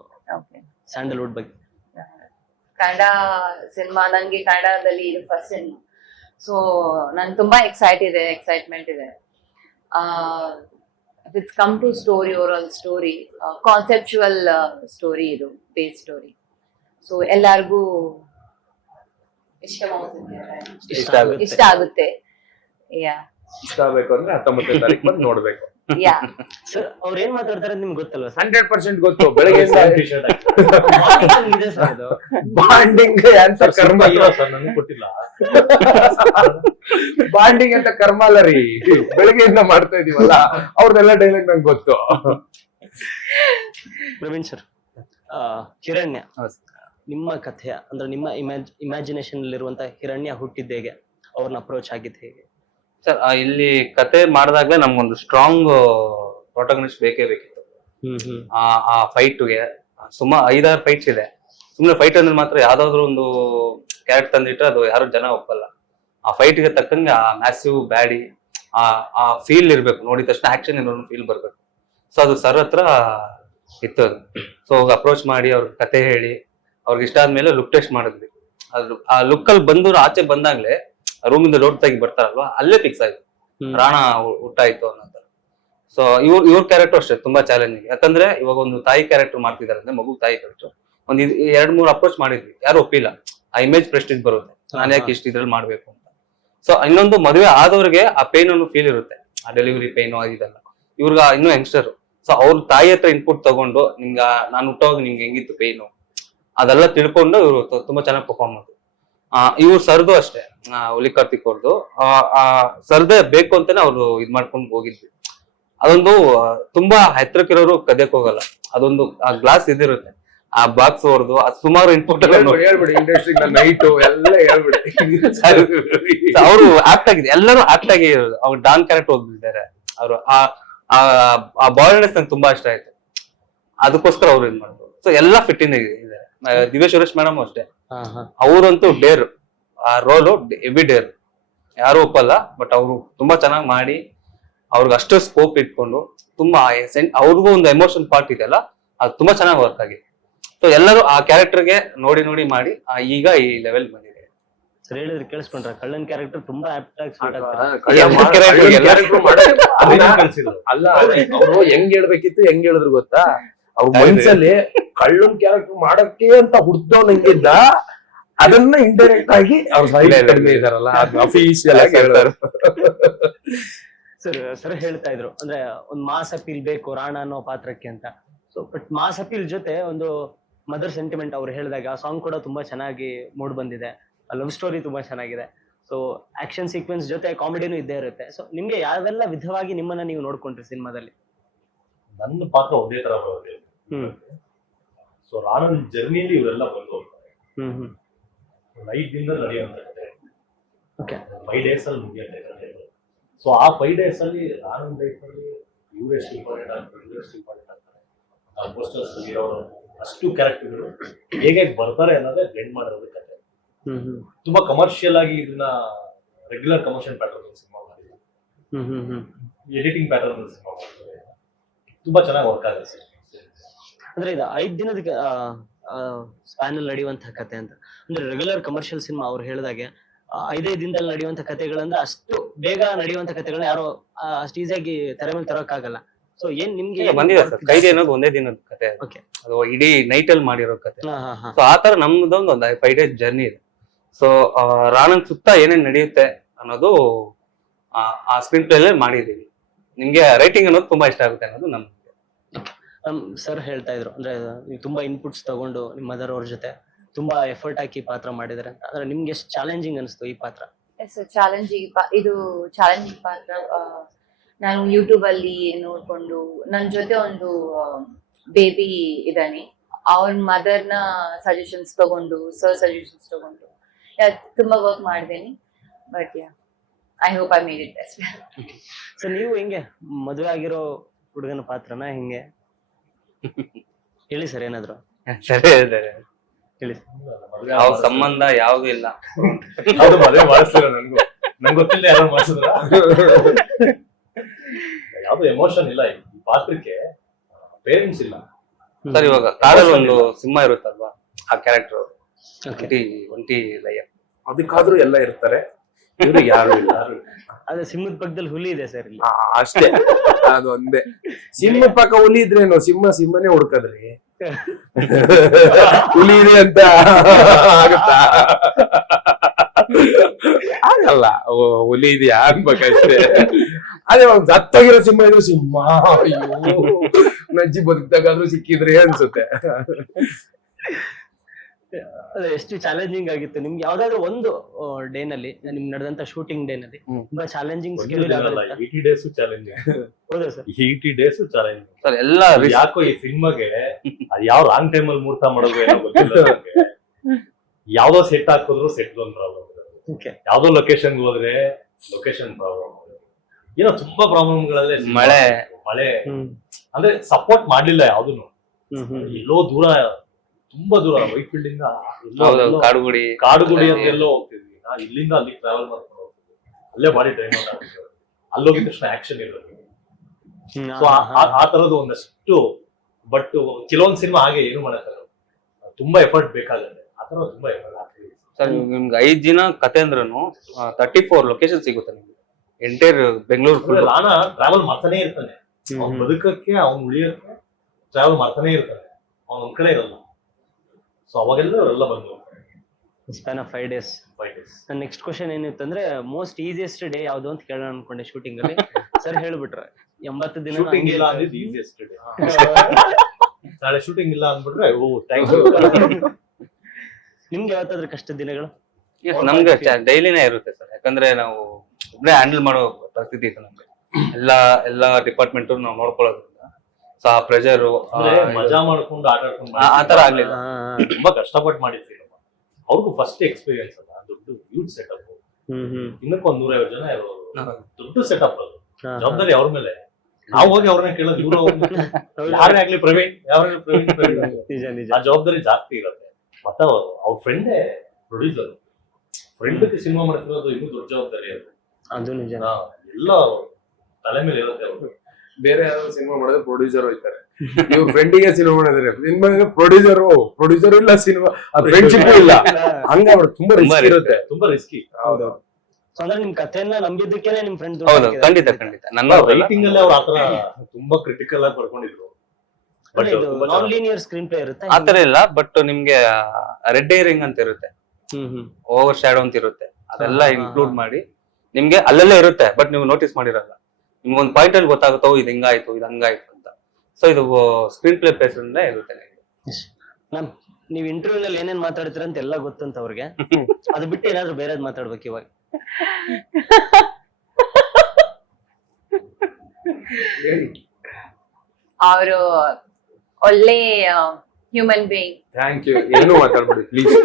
ಸ್ಯಾಂಡಲ್ವುಡ್ ಬಗ್ಗೆ? ಕನ್ನಡ ಸಿನಿಮಾ ನಂಗೆ ಕನ್ನಡದಲ್ಲಿ ಇದು ಫಸ್ಟ್ ಸಿನಿಮಾ. ಸೊ ನನ್ ತುಂಬಾ ಎಕ್ಸೈಟ್ಮೆಂಟ್ ಇದೆ. It's come to story, overall story, conceptual story, ಇದು ಬೇಸ್ ಸ್ಟೋರಿ. ಸೊ ಎಲ್ಲಾರ್ಗೂ ಇಷ್ಟ ಆಗುತ್ತೆ. ಇಷ್ಟ ಆಗ್ಬೇಕು ಅಂದ್ರೆ 19ನೇ ತಾರೀಕು ಬಂದು ನೋಡ್ಬೇಕು. ಸರ್ ಅವ್ರು ಏನ್ ಮಾತಾಡ್ತಾರೆ ನಿಮ್ಗೆ ಗೊತ್ತಲ್ವಾ? 100% ಗೊತ್ತು. ಬೆಳಗ್ಗೆ ಸರ್ ಬಾಂಡಿಂಗ್ ಅಂತ ಕರ್ಮ ಇಲ್ಲ ಸರ್, ನನಗೆ ಕೊಟ್ಟಿಲ್ಲ. ಬಾಂಡಿಂಗ್ ಅಂತ ಕರ್ಮ ಅಲ್ಲ ರೀ, ಬೆಳಗ್ಗೆಯಿಂದ ಮಾಡ್ತಾ ಇದೀವಲ್ಲ, ಅವ್ರದೆಲ್ಲ ಡೈಲಾಗ್ ನಂಗೆ ಗೊತ್ತು. ಪ್ರವೀಣ್ ಸರ್, ಹಿರಣ್ಯ ನಿಮ್ಮ ಕಥೆಯ ಅಂದ್ರೆ ನಿಮ್ಮ ಇಮ್ಯಾಜಿನೇಷನ್ ಅಲ್ಲಿರುವಂತ ಹಿರಣ್ಯ ಹುಟ್ಟಿದ್ದ ಹೇಗೆ, ಅವ್ರನ್ನ ಅಪ್ರೋಚ್ ಆಗಿದ್ದು ಹೇಗೆ? ಸರ್ ಇಲ್ಲಿ ಕತೆ ಮಾಡಿದಾಗ್ಲೇ ನಮ್ಗೊಂದು ಸ್ಟ್ರಾಂಗ್ ಪ್ರೊಟಗನಿಸ್ಟ್ ಬೇಕೇ ಬೇಕಿತ್ತು. ಆ ಫೈಟ್ಗೆ ಸುಮಾರು 5-6 ಫೈಟ್ಸ್ ಇದೆ. ಸುಮ್ಮನೆ ಫೈಟ್ ಅಂದ್ರೆ ಮಾತ್ರ ಯಾವ್ದಾದ್ರು ಒಂದು ಕ್ಯಾರೆಕ್ಟ್ ತಂದಿಟ್ರೆ ಅದು ಯಾರು ಜನ ಒಪ್ಪಲ್ಲ. ಆ ಫೈಟ್ಗೆ ತಕ್ಕಂಗೆ ಆ ಮ್ಯಾಸಿವ್ ಬ್ಯಾಡಿ ಆ ಫೀಲ್ ಇರ್ಬೇಕು, ನೋಡಿದ ತಕ್ಷಣ ಆಕ್ಷನ್ ಏನೋ ಫೀಲ್ ಬರ್ಬೇಕು. ಸೊ ಅದು ಸರ್ ಹತ್ರ ಇತ್ತು ಅದು. ಸೊ ಅಪ್ರೋಚ್ ಮಾಡಿ ಅವ್ರ ಕತೆ ಹೇಳಿ ಅವ್ರಿಗೆ ಇಷ್ಟ ಆದ್ಮೇಲೆ ಲುಕ್ ಟೆಸ್ಟ್ ಮಾಡಿದ್ವಿ. ಅದು ಆ ಲುಕ್ ಅಲ್ಲಿ ಬಂದು ಆಚೆ ಬಂದಾಗ್ಲೇ ರೂಮಿಂದ ರೋಡ್ ತೆಗಿ ಬರ್ತಾರಲ್ವಾ, ಅಲ್ಲೇ ಫಿಕ್ಸ್ ಆಯ್ತು ರಾಣ ಊಟ ಆಯ್ತು ಅನ್ನೋದು. ಸೊ ಇವ್ರ ಕ್ಯಾರೆಕ್ಟರ್ ಅಷ್ಟೇ ತುಂಬಾ ಚಾಲೆಂಜಿಂಗ್. ಯಾಕಂದ್ರೆ ಇವಾಗ ಒಂದು ತಾಯಿ ಕ್ಯಾರೆಕ್ಟರ್ ಮಾಡ್ತಿದಾರೆ ಅಂದ್ರೆ ಮಗು ತಾಯಿ ಕ್ಯಾರೆಕ್ಟರ್ ಒಂದ್ 2-3 ಅಪ್ರೋಚ್ ಮಾಡಿದ್ವಿ, ಯಾರು ಒಪ್ಪಿಲ್ಲ. ಆ ಇಮೇಜ್ ಪ್ರೆಸ್ಟೀಜ್ ಬರುತ್ತೆ, ನಾನು ಯಾಕೆ ಇಷ್ಟ ಇದ್ರಲ್ಲಿ ಮಾಡ್ಬೇಕು ಅಂತ. ಸೊ ಇನ್ನೊಂದು ಮದುವೆ ಆದವ್ರಿಗೆ ಆ ಪೇನ್ ಅನ್ನೋ ಫೀಲ್ ಇರುತ್ತೆ, ಆ ಡೆಲಿವರಿ ಪೇನ್ ಇದೆಲ್ಲ. ಇವ್ರಿಗೆ ಇನ್ನೂ ಯಂಗ್ಸ್ಟರ್. ಸೊ ಅವ್ರ ತಾಯಿ ಹತ್ರ ಇನ್ಪುಟ್ ತಗೊಂಡು ನಿಮ್ಗ ನಾನು ಹುಟ್ಟೋವಾಗ ನಿಮ್ಗೆ ಹೆಂಗಿತ್ತು ಪೇನು ಅದೆಲ್ಲ ತಿಳ್ಕೊಂಡು ಇವ್ರು ತುಂಬಾ ಚೆನ್ನಾಗಿ ಪರ್ಫಾರ್ಮ್ ಮಾಡಿದ್ರು. ಇವ್ರು ಸರ್ದು ಅಷ್ಟೇ, ಹುಲಿ ಕಾರ್ತಿಕ್ ಅವ್ರದ್ದು ಸರ್ದೇ ಬೇಕು ಅಂತಾನೆ ಅವ್ರು ಇದ್ ಮಾಡ್ಕೊಂಡು ಹೋಗಿದ್ವಿ. ಅದೊಂದು ತುಂಬಾ ಹತ್ರಕ್ಕಿರೋರು ಕದಿಯಕ್ ಹೋಗಲ್ಲ, ಅದೊಂದು ಆ ಗ್ಲಾಸ್ ಇದಿರುತ್ತೆ, ಆ ಬಾಕ್ಸ್ ಹೊಡೆದು ಸುಮಾರು ಇನ್ಪುಟ್ ಹೇಳ್ಬಿಡಿ ಇಂಡಸ್ಟ್ರಿ ನೈಟು ಎಲ್ಲ ಹೇಳ್ಬಿಡಿ. ಅವರು ಆಕ್ಟ್ ಆಗಿದೆ, ಎಲ್ಲರೂ ಆಕ್ಟ್ ಆಗಿ ಅವ್ರು ಡಾನ್ ಕ್ಯಾರೆಕ್ಟರ್ ಹೋಗ್ಬಿಟ್ಟಿದ್ದಾರೆ. ಅವರು ಆ ಬಾಲ್ನೆಸ್ ನಂಗೆ ತುಂಬಾ ಇಷ್ಟ ಆಯ್ತು, ಅದಕ್ಕೋಸ್ಕರ ಅವ್ರು ಇದ್ ಮಾಡಿದ್ರು. ಸೊ ಎಲ್ಲಾ ಫಿಟ್ಟಿಂಗ್ ಇದೆ. ದಿವ್ಯ ಸುರೇಶ್ ಮೇಡಮ್ ಅಷ್ಟೇ, ಅವರಂತೂ ಡೇರ್, ಆ ರೋಲು ಹೆವಿ ಡೇರ್. ಯಾರು ಒಪ್ಪಲ್ಲ, ಬಟ್ ಅವರು ತುಂಬಾ ಚೆನ್ನಾಗಿ ಮಾಡಿ ಅವ್ರಿಗೆ ಅಷ್ಟು ಸ್ಕೋಪ್ ಇಟ್ಕೊಂಡು ತುಂಬಾ ಅವ್ರಿಗೂ ಒಂದು ಎಮೋಷನ್ ಪಾರ್ಟ್ ಇದೆಯಲ್ಲ, ಅದು ತುಂಬಾ ಚೆನ್ನಾಗಿ ವರ್ಕ್ ಆಗಿದೆ. ಸೊ ಎಲ್ಲರೂ ಆ ಕ್ಯಾರೆಕ್ಟರ್ಗೆ ನೋಡಿ ನೋಡಿ ಮಾಡಿ ಈಗ ಈ ಲೆವೆಲ್ ಬಂದಿದೆ. ಸರ್ ಹೇಳಿದ್ರೆ ಕೇಳಿಸ್ಕೊಂಡ್ರೆ ಕಳ್ಳನ್ ಕ್ಯಾರೆಕ್ಟರ್ ತುಂಬಾ ಆಪ್ಟ್ ಆಗಿ ಸೂಟ್ ಆಗ್ತಾರೆ. ಅಲ್ಲ, ಅವರು ಹೆಂಗ್ ಹೇಳ್ಬೇಕಿತ್ತು, ಹೆಂಗ್ ಹೇಳಿದ್ರು ಗೊತ್ತಾ, ಅವ್ರ ಮನ್ಸಲ್ಲಿ ಕಳ್ಳನ್ ಕ್ಯಾರೆಕ್ಟರ್ ಮಾಡಕ್ಕೆ ಅಂತ ಹುಡ್ದವ್ ನಂಗಿದ್ದ, ಅದನ್ನ ಇಂಡೈರೆಕ್ಟ್ ಆಗಿ ಅವ್ರ ಕಡಿಮೆ ಇದಾರಲ್ಲ, ಅದು ಅಫಿಷಿಯಲ್ ಆಗಿ ಹೇಳ್ತಾರೆ. ಸರ್ ಹೇಳ್ತಾ ಇದ್ರು ಅಂದ್ರೆ ಒಂದ್ ಮಾಸ್ ಅಪೀಲ್ ಬೇಕು ರಾಣ ಅನ್ನೋ ಪಾತ್ರಕ್ಕೆ ಅಂತ. ಸೊ ಬಟ್ ಮಾಸ್ ಅಪೀಲ್ ಜೊತೆ ಒಂದು ಮದರ್ ಸೆಂಟಿಮೆಂಟ್ ಅವ್ರು ಹೇಳಿದಾಗ ಆ ಸಾಂಗ್ ಕೂಡ ತುಂಬಾ ಚೆನ್ನಾಗಿ ಮೂಡ್ ಬಂದಿದೆ, ಲವ್ ಸ್ಟೋರಿ ತುಂಬಾ ಚೆನ್ನಾಗಿದೆ. ಸೊ ಆಕ್ಷನ್ ಸೀಕ್ವೆನ್ಸ್ ಜೊತೆ ಕಾಮಿಡಿನೂ ಇದ್ದೇ ಇರುತ್ತೆ. ಸೊ ನಿಮ್ಗೆ ಯಾವೆಲ್ಲ ವಿಧವಾಗಿ ನಿಮ್ಮನ್ನ ನೀವು ನೋಡ್ಕೊಂಡ್ರಿ ಸಿನಿಮಾದಲ್ಲಿ? ನನ್ನ ಪಾತ್ರ ಒಂದೇ ತರ ಬರೋದು. ಸೊ ರಾಣನ್ ಜರ್ನಿಲಿ ಇವರೆಲ್ಲ ಬಂದು ಹೋಗ್ತಾರೆ. 5 ದಿನದಲ್ಲಿ ನಡೆಯುವಂತ ಕತೆ, 5 days ಅಲ್ಲಿ ಮುಗಿಯುತ್ತೆ ಕತೆ. ಸೊ ಆ 5 days ಅಲ್ಲಿ ರಾಣನ್ ಲೈಫ್ ಅಲ್ಲಿ ಇವರೆಷ್ಟು ಇಂಪಾರ್ಟೆಂಟ್ ಆಗ್ತಾರೆ, ಇವರೆಷ್ಟು ಇಂಪಾರ್ಟೆಂಟ್ ಆಗ್ತಾರೆ, ಆ ಪೋಸ್ಟರ್ಸ್ ಇರೋರು ಅಷ್ಟು ಕ್ಯಾರೆಕ್ಟರ್ಗಳು ಹೇಗೆ ಬರ್ತಾರೆ ಅನ್ನೋದೇ ಬ್ಲೆಂಡ್ ಮಾಡಿರೋದು ಕತೆ. ತುಂಬಾ ಕಮರ್ಷಿಯಲ್ ಆಗಿ ಇದನ್ನ ರೆಗ್ಯುಲರ್ ಕಮರ್ಷಿಯಲ್ ಪ್ಯಾಟರ್ನ್ ಸಿನಿಮಾ ಮಾಡಿಲ್ಲ, ಎಡಿಟಿಂಗ್ ಪ್ಯಾಟರ್ನ್ ಸಿನಿಮಾ ಮಾಡಿದ್ರೆ ತುಂಬಾ ಚೆನ್ನಾಗಿ ವರ್ಕ್ ಆಗುತ್ತೆ ಸರ್. ಅಂದ್ರೆ ಇದು 5 ದಿನದ ಸ್ಪ್ಯಾನ್ ಅಲ್ಲಿ ನಡೆಯುವಂತಹ ಕತೆ ಅಂತ ಅಂದ್ರೆ ರೆಗ್ಯುಲರ್ ಕಮರ್ಷಿಯಲ್ ಸಿನಿಮಾ ಅವ್ರು ಹೇಳಿದಾಗೆ 5 ದಿನದಲ್ಲಿ ನಡೆಯುವಂತ ಕತೆಗಳಂದ್ರೆ ಅಷ್ಟು ಬೇಗ ನಡೆಯುವಂತ ಕತೆಗಳನ್ನ ಯಾರು ಅಷ್ಟು ಈಸಿಯಾಗಿ ತೆರೆ ಮೇಲೆ ತರೋಕ್ಕಾಗಲ್ಲ. ಸೊ ಏನ್ ನಿಮ್ಗೆ ಬಂದಿದೆ ಸರ್, ಕೈದಿ ಅನ್ನೋದು ಒಂದೇ ದಿನದ ಕತೆ, ಅದು ಇಡೀ ನೈಟ್ ಅಲ್ಲಿ ಮಾಡಿರೋ ಕತೆ. ಸೊ ಆತರ ನಮ್ದೊಂದು 5 days ಜರ್ನಿ ಇದೆ. ಸೊ ರಾಣನ್ ಸುತ್ತ ಏನೇನ್ ನಡೆಯುತ್ತೆ ಅನ್ನೋದು ಆ ಸ್ಕ್ರೀನ್ ಪ್ಲೇ ಮಾಡಿದೀವಿ. ನಿಮ್ಗೆ ರೈಟಿಂಗ್ ಅನ್ನೋದು ತುಂಬಾ ಇಷ್ಟ ಆಗುತ್ತೆ ಅನ್ನೋದು ನಮ್ಗೆ. ಸರ್ ಹೇಳ್ತಾ ಇದ್ರು ಅಂದ್ರೆ ನೀವು ತುಂಬಾ ಇನ್ಪುಟ್ಸ್ ತಗೊಂಡು ನಿಮ್ಮ ಮದರ್ ಅವ್ರ ಜೊತೆ ತುಂಬಾ ಎಫರ್ಟ್ ಹಾಕಿ ಪಾತ್ರ ಮಾಡಿದಾರೆ ಅಂತ. ಅಂದ್ರೆ ನಿಮ್ಗೆ ಎಷ್ಟು ಚಾಲೆಂಜಿಂಗ್ ಅನಿಸ್ತು ಈ ಪಾತ್ರ? ಇದು ಚಾಲೆಂಜಿಂಗ್ ಪಾತ್ರ. ನಾನು ಯೂಟ್ಯೂಬ್ ಅಲ್ಲಿ ನೋಡ್ಕೊಂಡು ನನ್ ಜೊತೆ ಒಂದು ಬೇಬಿ ಇದ್ದಾನೆ, ಅವ್ರ ಮದರ್ನ ಸಜೆಷನ್ಸ್ ತಗೊಂಡು, ಸರ್ ಸಜೆಷನ್ಸ್ ತಗೊಂಡು ತುಂಬಾ ವರ್ಕ್ ಮಾಡಿದ್ದೇನೆ. But I hope I made it best. So ನೀವು ಹೆಂಗೆ ಮದುವೆ ಆಗಿರೋ ಹುಡುಗನ ಪಾತ್ರನ ಹೆಂಗೆ ಹೇಳಿ ಸರ್, ಏನಾದ್ರು ಸರಿ ಹೇಳ್ತಾರೆ ಹೇಳಿ. ಯಾವ ಸಂಬಂಧ ಯಾವ್ದು ಇಲ್ಲ, ಅದು ಮದುವೆ ಮಾಡಿಸ್ತೀರ ನನ್ಗೂ, ನಂಗೆ ಗೊತ್ತಿಲ್ಲ ಯಾರು ಮಾಡಿಸಿದ್ರ. ಯಾವ್ದು ಎಮೋಷನ್ ಇಲ್ಲ ಈ ಪಾತ್ರಕ್ಕೆ, ಪೇರೆಂಟ್ಸ್ ಇಲ್ಲ ಸರ್. ಇವಾಗ ಕಾಡಲ್ಲಿ ಒಂದು ಸಿಂಹ ಇರುತ್ತಲ್ವಾ, ಆ ಕ್ಯಾರೆಕ್ಟರ್ ಒಂಟಿ ಲಯರ್, ಅದಕ್ಕಾದ್ರೂ ಎಲ್ಲ ಇರ್ತಾರೆ, ಇವ್ರು ಯಾರು ಇಲ್ಲ. ಅದೇ ಸಿಂಹದ ಪಕ್ಕದಲ್ಲಿ ಹುಲಿ ಇದೆ ಸರ್ ಇಲ್ಲಿ, ಅಷ್ಟೇ, ಅದು ಒಂದೇ. ಸಿಂಹ ಪಕ್ಕ ಹುಲಿ ಇದ್ರೇನು, ಸಿಂಹನೇ ಹುಡ್ಕದ್ರಿ, ಹುಲಿ ಇದೆ ಅಂತ ಆಗುತ್ತಾ? ಆಗಲ್ಲ, ಹುಲಿ ಇದೆಯಾ ಅನ್ಬೇಕಷ್ಟೇ. ಅದೇ ಒಂದ್ ಸತ್ತೋಗಿರೋ ಸಿಂಹ ಇದು ಸಿಂಹ, ಅಯ್ಯೋ ನಜ್ಜಿ ಬದುಕ್ದಾಗಾದ್ರೂ ಸಿಕ್ಕಿದ್ರೆ ಅನ್ಸುತ್ತೆ. ಅದೇ ಎಷ್ಟು ಚಾಲೆಂಜಿಂಗ್ ಆಗಿತ್ತು ನಿಮ್ಗೆ? ಯಾವ್ದಾದ್ರು ಒಂದು ಡೇ ನಲ್ಲಿ ನಿಮ್ ನಡೆದಂತ ಶೂಟಿಂಗ್ ಡೇ ನಲ್ಲಿ ತುಂಬಾ ಚಾಲೆಂಜಿಂಗ್ ಸ್ಕೆಡ್ಯೂಲ್ ಆಗುತ್ತೆ? 80 days ಚಾಲೆಂಜಿಂಗ್. ಹೌದಾ ಸರ್? 80 days challenging sir. ಎಲ್ಲ ಯಾಕೋ ಈ ಸಿನಿಮಾಗೆ ಅದ್ ಯಾವ ರಾಂಗ್ ಟೈಮ್ ಅಲ್ಲಿ ಮುಹೂರ್ತ ಮಾಡೋದು ಏನೋ ಗೊತ್ತಿಲ್ಲ ನನಗೆ. ಯಾವ್ದೋ ಸೆಟ್ ಹಾಕಿದ್ರು ಸೆಟ್ ಒಂದು ಪ್ರಾಬ್ಲಮ್, ಯಾವ್ದೋ ಲೊಕೇಶನ್ ಹೋದ್ರೆ ಲೊಕೇಶನ್ ಪ್ರಾಬ್ಲಮ್, ಏನೋ ತುಂಬಾ ಪ್ರಾಬ್ಲಮ್ಗಳಲ್ಲೇ ಮಳೆ ಅಂದ್ರೆ ಸಪೋರ್ಟ್ ಮಾಡ್ಲಿಲ್ಲ ಯಾವ್ದನ್ನು. ಎಲ್ಲೋ ದೂರ, ತುಂಬಾ ದೂರ, ವೈಟ್ ಫೀಲ್ಡ್ ಇಂದ ಕಾಡುಗುಡಿ ಅಂತ ಎಲ್ಲೋ ಹೋಗ್ತಿದ್ವಿ. ನಾವು ಇಲ್ಲಿಂದ ಅಲ್ಲಿ ಟ್ರಾವೆಲ್ ಮಾಡ್ಕೊಂಡು ಹೋಗ್ತಿದ್ವಿ, ಅಲ್ಲೇ ಬಾಡಿ ಟ್ರೈನ್ ಔಟ್ ಆಗ್ತಿದ್ವಿ. ಅಲ್ಲೋಗಿದ ತಕ್ಷಣ ಆಕ್ಷನ್ ಇರೋದು. ಸೊ ಆ ತರದ್ದು ಒಂದಷ್ಟು. ಬಟ್ ಕೆಲವೊಂದ್ ಸಿನಿಮಾ ಹಾಗೆ ಏನು ಮಾಡಕ್ಕಾಗಲ್ಲ, ತುಂಬಾ ಎಫರ್ಟ್ ಬೇಕಾಗುತ್ತೆ. ಆ ತರ ತುಂಬಾ ಎಫರ್ಟ್ ಆಗ್ತಿದೆ ಸರ್. ನಿಮ್ಗೆ 5 ದಿನ ಕತೆ ಅಂದ್ರೂ 34 ಲೊಕೇಶನ್ ಸಿಗುತ್ತೆ ನಿಮ್ಗೆ, ಎಂಟೈರ್ ಬೆಂಗಳೂರು. ರಾಣ ಟ್ರಾವೆಲ್ ಮಾಡ್ತಾನೆ ಇರ್ತಾನೆ, ಅವ್ನ್ ಬದುಕಕ್ಕೆ, ಅವ್ನ್ ಉಳಿಯಕ್ಕೆ ಟ್ರಾವೆಲ್ ಮಾಡ್ತಾನೆ ಇರ್ತಾನೆ, ಅವ್ನ ಒಂದ್ ಕಡೆ ಇರಲ್ಲ. ಸೊ ಅವಾಗೆಲ್ಲ ಬಂದು ಸ್ಪ್ಯಾನ್ ಆಫ್ 5 days. ನನ್ನ ನೆಕ್ಸ್ಟ್ ಕ್ವಶನ್ ಏನಿತ್ತು ಅಂದ್ರೆ ಮೋಸ್ಟ್ ಈಸಿಯೆಸ್ಟ್ ಡೇ ಯಾವ್ದು ಅಂತ ಕೇಳೋಣ ಅನ್ಕೊಂಡೆ ಶೂಟಿಂಗ್ ಅಲ್ಲಿ. ಸರ್ ಹೇಳ್ಬಿಟ್ರೆ 80 ದಿನ ಶೂಟಿಂಗ್ ಇಲ್ಲ ಅಂದ್ರೆ ಈಸಿಯೆಸ್ಟ್ ಡೇ. ನಾಳೆ ಶೂಟಿಂಗ್ ಇಲ್ಲ ಅಂದ್ಬಿಟ್ರೆ ಓ ಥ್ಯಾಂಕ್ ಯು. ನಿಮ್ಗೆ ಯಾವತ್ತಾದ್ರೂ ಕಷ್ಟದ ದಿನಗಳು? ನಮ್ಗೆ ಡೈಲಿನೇ ಇರುತ್ತೆ ಸರ್, ಯಾಕಂದ್ರೆ ನಾವು ಒಬ್ಬನೇ ಹ್ಯಾಂಡಲ್ ಮಾಡೋ ಪರಿಸ್ಥಿತಿ ಇತ್ತು ನಮ್ಗೆ. ಎಲ್ಲಾ ಡಿಪಾರ್ಟ್ಮೆಂಟ್ ನಾವು ನೋಡ್ಕೊಳ್ಳೋದ್ರಿಂದ ಸೊ ಆ ಪ್ರೆಷರ್, ಮಜಾ ಮಾಡ್ಕೊಂಡು ಆಟ ಆಡ್ಕೊಂಡು ಆತರ ಆಗ್ಲಿಲ್ಲ. ತುಂಬಾ ಕಷ್ಟಪಟ್ಟು ಮಾಡಿದ್ವಿ. ಅವ್ರಿಗೂ ಫಸ್ಟ್ ಎಕ್ಸ್ಪೀರಿಯನ್ಸ್ ಅಲ್ಲ, ದೊಡ್ಡ ಯೂತ್ ಸೆಟಪ್, ಇನ್ನಕ್ಕೊಂದ್ 150 ಜನ ಇರೋರು, ದೊಡ್ಡ ಸೆಟಪ್. ಅದು ಜವಾಬ್ದಾರಿ ಅವ್ರ ಮೇಲೆ. ನಾವು ಹೋಗಿ ಅವ್ರನ್ನ ಕೇಳೋದು, ಇವ್ರು ಯಾರೇ ಆಗ್ಲಿ ಪ್ರವೀಣ್, ಯಾರೇ ಪ್ರವೀಣ್, ಆ ಜವಾಬ್ದಾರಿ ಜಾಸ್ತಿ ಇರುತ್ತೆ. ಮತ್ತೆ ಅವ್ರ ಫ್ರೆಂಡೇ ಪ್ರೊಡ್ಯೂಸರ್, ಫ್ರೆಂಡ್ ಸಿನಿಮಾ ಮಾಡ್ತಿರೋದು ಇನ್ನೂ ದೊಡ್ಡ ಜವಾಬ್ದಾರಿ ಅದು. ಅದು ನಿಜ. ಎಲ್ಲ ತಲೆ ಮೇಲೆ ಇರುತ್ತೆ ಅವ್ರು. ಬೇರೆ ಯಾವ್ದಾದ್ರು ಸಿನಿಮಾ ಮಾಡಿದ್ರೆ ಪ್ರೊಡ್ಯೂಸರ್ ಹೋಯ್ತಾರೆ, ಇವ್ರು ಫ್ರೆಂಡಿಗೆ ಸಿನಿಮಾ ಮಾಡಿದ್ರೆ ಸಿನಿಮಾ ಪ್ರೊಡ್ಯೂಸರ್ ಇಲ್ಲ, ಸಿನಿಮಾ ಫ್ರೆಂಡ್ಶಿಪ್ ಇಲ್ಲ, ಹಂಗ ತುಂಬಾ ರಿಸ್ಕ್ ಇರುತ್ತೆ. ತುಂಬಾ ರಿಸ್ಕಿ. ಹೌದು. ಸೊ ಅಂದ್ರೆ ನಿಮ್ ಕಥೆಯನ್ನ ನಂಬಿದ್ದಕ್ಕೇನೆ ನಿಮ್ ಫ್ರೆಂಡ್ ಹೌದು, ಖಂಡಿತ ಖಂಡಿತ. ನನ್ನ ರೈಟಿಂಗ್ ಅಲ್ಲೇ ಅವ್ರು ಆತರ ತುಂಬಾ ಕ್ರಿಟಿಕಲ್ ಆಗಿ ಬರ್ಕೊಂಡಿದ್ರು. ನಾನ್ ಲೀನಿಯರ್ ಸ್ಕ್ರೀನ್ ಪ್ಲೇ ಇರುತ್ತೆ ಆತರ ಇಲ್ಲ, ಬಟ್ ನಿಮ್ಗೆ ರೆಡ್ ಏರಿಂಗ್ ಅಂತ ಇರುತ್ತೆ, ಓವರ್ ಶ್ಯಾಡೋ ಅಂತ ಇರುತ್ತೆ, ಅದೆಲ್ಲ ಇನ್ಕ್ಲೂಡ್ ಮಾಡಿ ನಿಮ್ಗೆ ಅಲ್ಲೆಲ್ಲ ಇರುತ್ತೆ, ಬಟ್ ನೀವು ನೋಟಿಸ್ ಮಾಡಿರಲ್ಲ. ನಿಮ್ಗೆ ಒಂದು ಪಾಯಿಂಟ್ ಅಲ್ಲಿ ಗೊತ್ತಾಗುತ್ತೋ ಇದು ಹಿಂಗಾಯ್ತು ಇದು ಹಂಗಾಯ್ತು ಅಂತ. ಸೊ ಇದು ಸ್ಕ್ರೀನ್ ಪ್ಲೇ ಪ್ಲೇಸ್ ಇಂದ ಇರುತ್ತೆ. ಮ್ಯಾಮ್ ನೀವ್ ಇಂಟರ್ವ್ಯೂ ನಲ್ಲಿ ಏನೇನ್ ಮಾತಾಡ್ತೀರ ಅಂತ ಎಲ್ಲ ಗೊತ್ತಂತ ಅವ್ರಿಗೆ, ಅದು ಬಿಟ್ಟು ಏನಾದ್ರು ಬೇರೆದ್ ಮಾತಾಡ್ಬೇಕು ಇವಾಗ. ಅವರು ಒಳ್ಳೆ ಹ್ಯೂಮನ್ ಬೀಯಿಂಗ್. Thank you. ಏನು ಮಾತಾಡ್ಬಿಡಿ ಪ್ಲೀಸ್.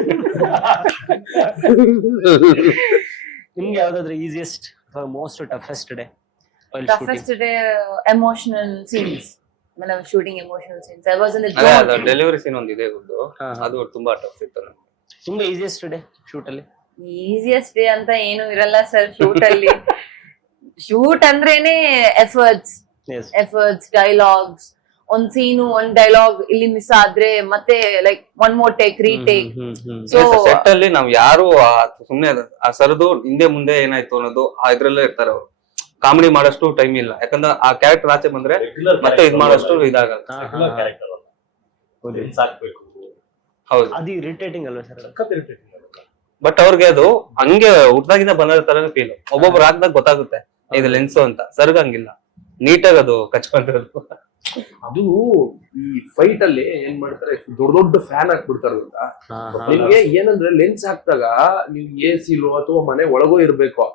ನಿಮ್ಗೆ ಯಾವ್ದಾದ್ರು easiest most toughest day? Toughest day emotional scenes, shooting emotional scenes. I was in the ಅದು ಡೆಲಿವರಿ ಸೀನ್ ಒಂದು ಇದೆ, ಅದು ತುಂಬಾ ಟಫ್ ಇತ್ತು ನಮ್ಗೆ. ತುಂಬಾ ಈಸಿಯೆಸ್ಟ್ ಡೇ ಶೂಟ್ ಅಲ್ಲಿ? ಈಸಿಯೆಸ್ಟ್ ಡೇ ಅಂತ ಏನು ಇರಲ್ಲ ಸರ್ ಶೂಟ್ ಅಲ್ಲಿ. ಶೂಟ್ ಅಂದ್ರೇನೆ ಎಫರ್ಟ್ಸ್, ಡೈಲಾಗ್ಸ್. ಒಂದ್ ಸೀನು ಒಂದ್ ಡೈಲಾಗ್ ಇಲ್ಲಿ ಮಿಸ್ ಆದ್ರೆ ಮತ್ತೆ like one more take, retake. So set ಅಲ್ಲಿ ನಾವ್ ಯಾರು ಸುಮ್ನೆ ಆ ಸರದು ಹಿಂದೆ ಮುಂದೆ ಏನಾಯ್ತು ಅನ್ನೋದು ಇದ್ರಲ್ಲೇ ಇರ್ತಾರೆ ಅವ್ರು. ಕಾಮಿಡಿ ಮಾಡಷ್ಟು ಟೈಮ್ ಇಲ್ಲ, ಯಾಕಂದ್ರೆ ಆ ಕ್ಯಾರೆಕ್ಟರ್ ಆಚೆ ಬಂದ್ರೆ ಮತ್ತೆ ಇದ್ ಮಾಡಷ್ಟು ಇದಾಗಲ್ಲ. ಕ್ಯಾರೆಕ್ಟರ್ ಅಲ್ಲ, ಸಾಕ್ಬೇಕು. ಹೌದು, ಅದು ಇರಿಟೇಟಿಂಗ್ ಅಲ್ವಾ ಸರ್? ಬಟ್ ಅವ್ರಿಗೆ ಅದು ಹಂಗೆ ಹುಟ್ದಾಗಿಂದ ಬಂದ ತರ ಫೀಲ್. ಒಬ್ಬೊಬ್ರು ಹಾಕ್ದಾಗ ಗೊತ್ತಾಗುತ್ತೆ ಇದು ಲೆನ್ಸು ಅಂತ. ಸರ್ಗ ಹಂಗಿಲ್ಲ, ನೀಟಾಗಿ ಅದು ಕಚ್ಕೊಂತಿರೋದು. ಅದು ಈ ಫೈಟ್ ಅಲ್ಲಿ ಏನ್ ಮಾಡ್ತಾರೆ, ದೊಡ್ಡ ದೊಡ್ಡ ಫ್ಯಾನ್ ಹಾಕ್ಬಿಡ್ತಾರೆ ಗೊತ್ತಾ. ನಿಮ್ಗೆ ಏನಂದ್ರೆ ಲೆನ್ಸ್ ಹಾಕ್ದಾಗ ನೀವು AC ಲೋ ಅಥವಾ ಮನೆ ಒಳಗೋ ಇರ್ಬೇಕು,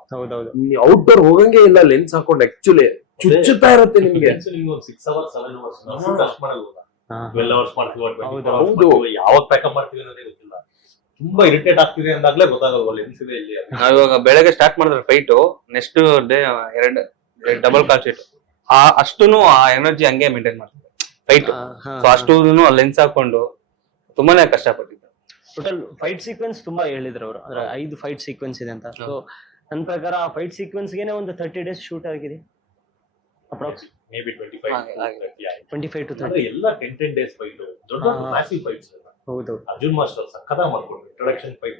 ಔಟ್ಡೋರ್ ಹೋಗಂಗೆ ಇಲ್ಲ ಲೆನ್ಸ್ ಹಾಕೊಂಡು. ಆಕ್ಚುಲಿ ಚುಚ್ಚುತ್ತಾ ಇರುತ್ತೆ ನಿಮ್ಗೆ. ನಿಮ್ಗೆ ಒಂದು 6 hours 7 hours ಶೂಟ್ ಅಷ್ಟು ಮಾಡಲ್ವಾ? 12 hours ಮಾಡ್ತೀವಿ, ಹೌದು. ಯಾವಾಗ ಪ್ಯಾಕಪ್ ಮಾಡ್ತೀವಿ ಅನ್ನೋದೇ ಗೊತ್ತಿಲ್ಲ. ತುಂಬಾ ಇರಿಟೇಟ್ ಆಗ್ತಿದೆ ಅಂದಾಗ್ಲೇ ಗೊತ್ತಾಗಲ್ವಾ ಲೆನ್ಸ್ ಇದೆ ಇಲ್ಲಿ. ನಾವಿವಾಗ ಬೆಳಗ್ಗೆ ಸ್ಟಾರ್ಟ್ ಮಾಡಿದ್ರೆ fight, next day double call sheet, ಅಷ್ಟೂನು ಆ ಎನರ್ಜಿ ಹಂಗೆ ಮೇಂಟೈನ್ ಮಾಡ್ತೀವಿ ಫೈಟ್. ಸೊ ಅಷ್ಟೂನು ಲೆನ್ಸ್ ಹಾಕೊಂಡು ತುಂಬಾನೇ ಕಷ್ಟಪಟ್ಟಿದ್ದೆ. ಟೋಟಲ್ ಫೈಟ್ ಸೀಕ್ವೆನ್ಸ್ ತುಂಬಾ ಹೇಳಿದ್ರು ಅವರು, ಅಂದ್ರೆ 5 ಫೈಟ್ ಸೀಕ್ವೆನ್ಸ್ ಇದೆ ಅಂತ. ಸೊ ನನ್ನ ಪ್ರಕಾರ ಆ ಫೈಟ್ ಸೀಕ್ವೆನ್ಸ್ ಗೆನೆ ಒಂದು 30 days ಶೂಟ್ ಆಗಿದೆ ಅಪ್ರಾಕ್ಸ್. May be 25 to 30. ಎಲ್ಲ 10 days ಫೈಟ್, ದೊಡ್ಡ ಮ್ಯಾಸಿವ್ ಫೈಟ್ಸ್. ಹೌದು, ಅರ್ಜುನ್ ಮಾಸ್ಟರ್ ಸಕ್ಕತ್ತಾಗಿ ಮಾಡ್ಕೊಂಡ್ರು. ಇಂಟ್ರೊಡಕ್ಷನ್ ಫೈಟ್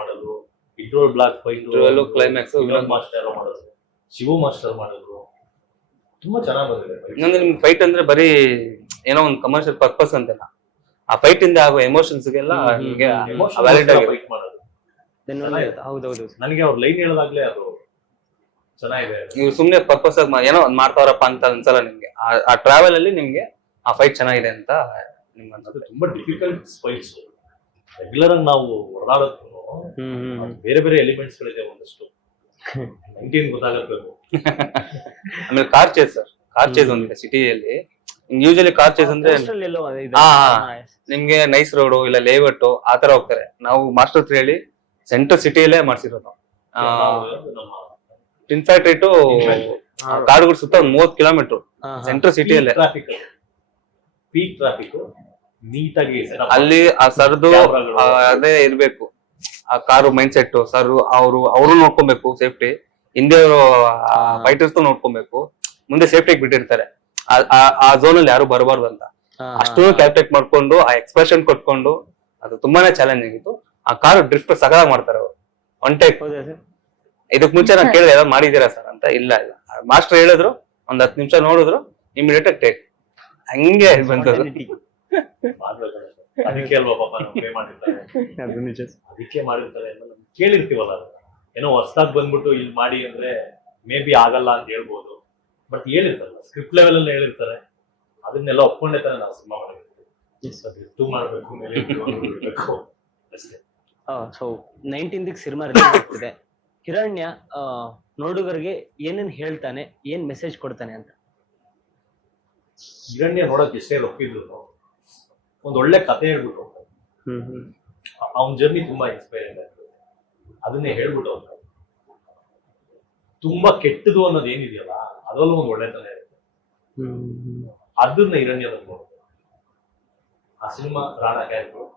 ಮಾಡೋದು, ಇಂಟ್ರೋಲ್ ಬ್ಲಾಕ್ ಫೈಟ್, ಕ್ಲೈಮ್ಯಾಕ್ಸ್ ಮಾಸ್ಟರ್ ಮಾಡೋದು, ಶಿವ ಮಾಸ್ಟರ್ ಮಾಡೋದು, ತುಂಬಾ ಚೆನ್ನಾಗಿ ಬಂದಿದೆ. ಇನ್ನೊಂದು ನಿಮ್ಗೆ ಫೈಟ್ ಅಂದ್ರೆ ಬರೀ ಏನೋ ಒಂದು ಕಮರ್ಷಿಯಲ್ ಪರ್ಪಸ್ ಅಂತಲ್ಲ, ಆ ಫೈಟ್ ಇಂದ ಆಗೋ ಎಮೋಷನ್ಸ್ ಗೆಲ್ಲ ನಿಮ್ಗೆ ವ್ಯಾಲಿಡ್ ಆಗಿ ಫೈಟ್ ಮಾಡೋದು. ಹೌದೌದು, ನನಗೆ ಅವ್ರ ಲೈನ್ ಹೇಳೋದಾಗ್ಲೇ ಅದು ಚೆನ್ನಾಗಿದೆ. ನೀವು ಸುಮ್ನೆ ಪರ್ಪಸ್ ಆಗಿ ಏನೋ ಒಂದ್ ಮಾಡ್ತಾವ್ರಪ್ಪ ಅಂತ ಅನ್ಸಲ್ಲ ನಿಮ್ಗೆ. ಆ ಟ್ರಾವೆಲ್ ಅಲ್ಲಿ ನಿಮ್ಗೆ ಆ ಫೈಟ್ ಚೆನ್ನಾಗಿದೆ ಅಂತ ನಿಮ್ಗೆ ಅನ್ಸುತ್ತೆ. ತುಂಬಾ ಡಿಫಿಕಲ್ಟ್ ಫೈಟ್ಸ್. ರೆಗ್ಯುಲರ್ ಆಗಿ ನಾವು ಹೊರದಾಡೋದು ಬೇರೆ ಬೇರೆ ಎಲಿಮೆಂಟ್ಸ್ ಗಳಿದೆ ಒಂದಷ್ಟು. 19 ಗೊತ್ತಾಗಬೇಕು. ಆಮೇಲೆ ಕಾರ್ ಚೇಸ್ ಒಂದಿದೆ ಸಿಟಿಯಲ್ಲಿ. ಯೂಶಲಿ ಕಾರ್ ಚೇಸ್ ಅಂದ್ರೆ ನಿಮ್ಗೆ ನೈಸ್ ರೋಡು ಇಲ್ಲ ಲೇಔಟ್ ಆತರ ಹೋಗ್ತಾರೆ. ನಾವು ಮಾಸ್ಟರ್ 3 ಹೇಳಿ ಸೆಂಟ್ರಲ್ ಸಿಟಿಯಲ್ಲೇ ಮಾಡ್ಸಿರೋದು. ಟಿನ್ ಫ್ಯಾಕ್ಟ್ರಿ ಟು ಕಾಡುಗಳ ಸುತ್ತ ಒಂದು 30 ಕಿಲೋಮೀಟರ್ ಸೆಂಟ್ರಲ್ ಸಿಟಿಯಲ್ಲೇ. ಪೀಕ್ ಟ್ರಾಫಿಕ್ ನೀಟಾಗಿ ಅಲ್ಲಿ ಆ ಸರ್ದು ಅದೇ ಇರ್ಬೇಕು. ಆ ಕಾರು ಮೈಂಡ್ ಸೆಟ್ ಸರ್, ಅವರು ನೋಡ್ಕೊಬೇಕು ಸೇಫ್ಟಿ, ಹಿಂದೆ ಫೈಟರ್ಸ್ ನೋಡ್ಕೊಬೇಕು, ಮುಂದೆ ಸೇಫ್ಟಿಗೆ ಬಿಟ್ಟಿರ್ತಾರೆ. ಆ ಝೋನ್ ಅಲ್ಲಿ ಯಾರು ಬರಬಾರ್ದು ಅಂತ ಅಷ್ಟೂ ಕ್ಯಾಲ್ಕುಲೇಟ್ ಮಾಡ್ಕೊಂಡು ಆ ಎಕ್ಸ್ಪ್ರೆಷನ್ ಕೊಟ್ಕೊಂಡು ಅದು ತುಂಬಾನೇ ಚಾಲೆಂಜಿಂಗ್ ಇತ್ತು. ಆ ಕಾರು ಡ್ರಿಫ್ಟ್ ಸಗದಾಗಿ ಮಾಡ್ತಾರೆ ಅವರು ಒನ್ ಟೇಕ್. ಇದಕ್ ಮುಂಚೆ ನಾನು ಕೇಳಿದೆ ಯಾವ್ದು ಮಾಡಿದೀರಾ ಸರ್ ಅಂತ. ಇಲ್ಲ ಮಾಸ್ಟರ್ ಹೇಳಿದ್ರು, ಒಂದ್ 10 ನಿಮಿಷ ನೋಡಿದ್ರು, ಇಮಿಡಿಯೇಟ್ ಟೇಕ್. ಹಂಗೆ ಬಂತದ್ದು. ಅದಕ್ಕೆ ಅಲ್ವಾ ಪಾಪ ನಾವು ಪೇ ಮಾಡಿರ್ತಾರೆ, ಅದಕ್ಕೆ ಮಾಡಿರ್ತಾರೆ. ಕೇಳಿರ್ತೀವಲ್ಲ, ಏನೋ ಹೊಸದಾಗಿ ಬಂದ್ಬಿಟ್ಟು ಇಲ್ಲಿ ಮಾಡಿ ಅಂದ್ರೆ ಮೇ ಬಿ ಆಗಲ್ಲ ಅಂತ ಹೇಳ್ಬೋದು. ಬಟ್ ಹೇಳಿರ್ತಾರಲ್ಲ, ಸ್ಕ್ರಿಪ್ಟ್ ಲೆವೆಲ್ ಅಲ್ಲಿ ಹೇಳಿರ್ತಾರೆ, ಅದನ್ನೆಲ್ಲ ಒಪ್ಕೊಂಡೇ ತಾನೆ ನಾವು ಸಿನಿಮಾ ಮಾಡಿರ್ತೀವಿ. ಮಾಡ್ಬೇಕು, ಮೇಲೆ ಇರ್ಬೇಕು ಅಷ್ಟೇ. ಸೊ 19th ಸಿನಿಮಾ ರಿಲೀಸ್ ಆಗ್ತಿದೆ. ಹಿರಣ್ಯ ನೋಡುಗರಿಗೆ ಏನೇನ್ ಹೇಳ್ತಾನೆ, ಏನ್ ಮೆಸೇಜ್ ಕೊಡ್ತಾನೆ ಅಂತ? ಹಿರಣ್ಯ ನೋಡಕ್ ಎಷ್ಟೇ ಒಪ್ಪಿದ್ರು ಒಂದ್ ಒಳ್ಳೆ ಕತೆ ಹೇಳ್ಬಿಟ್ಟು ಅವನ ಜರ್ನಿ ತುಂಬಾ ಇನ್ಸ್ಪೈರಿಂಗ್ ಆಗ್ತದೆ. ಅದನ್ನೇ ಹೇಳ್ಬಿಟ್ಟು ಅವ್ನು ತುಂಬಾ ಕೆಟ್ಟದು ಅನ್ನೋದು ಏನಿದೆಯಲ್ಲ ಅದರಲ್ಲೂ ಒಂದು ಒಳ್ಳೆತನ ಇರುತ್ತೆ. ಅದನ್ನ ಹಿರಣ್ಯದಲ್ಲಿ ನೋಡ್ತಾರೆ. ಆ ಸಿನಿಮಾ ರಾಣಾ ಕ್ಯಾರೆಕ್ಟರ್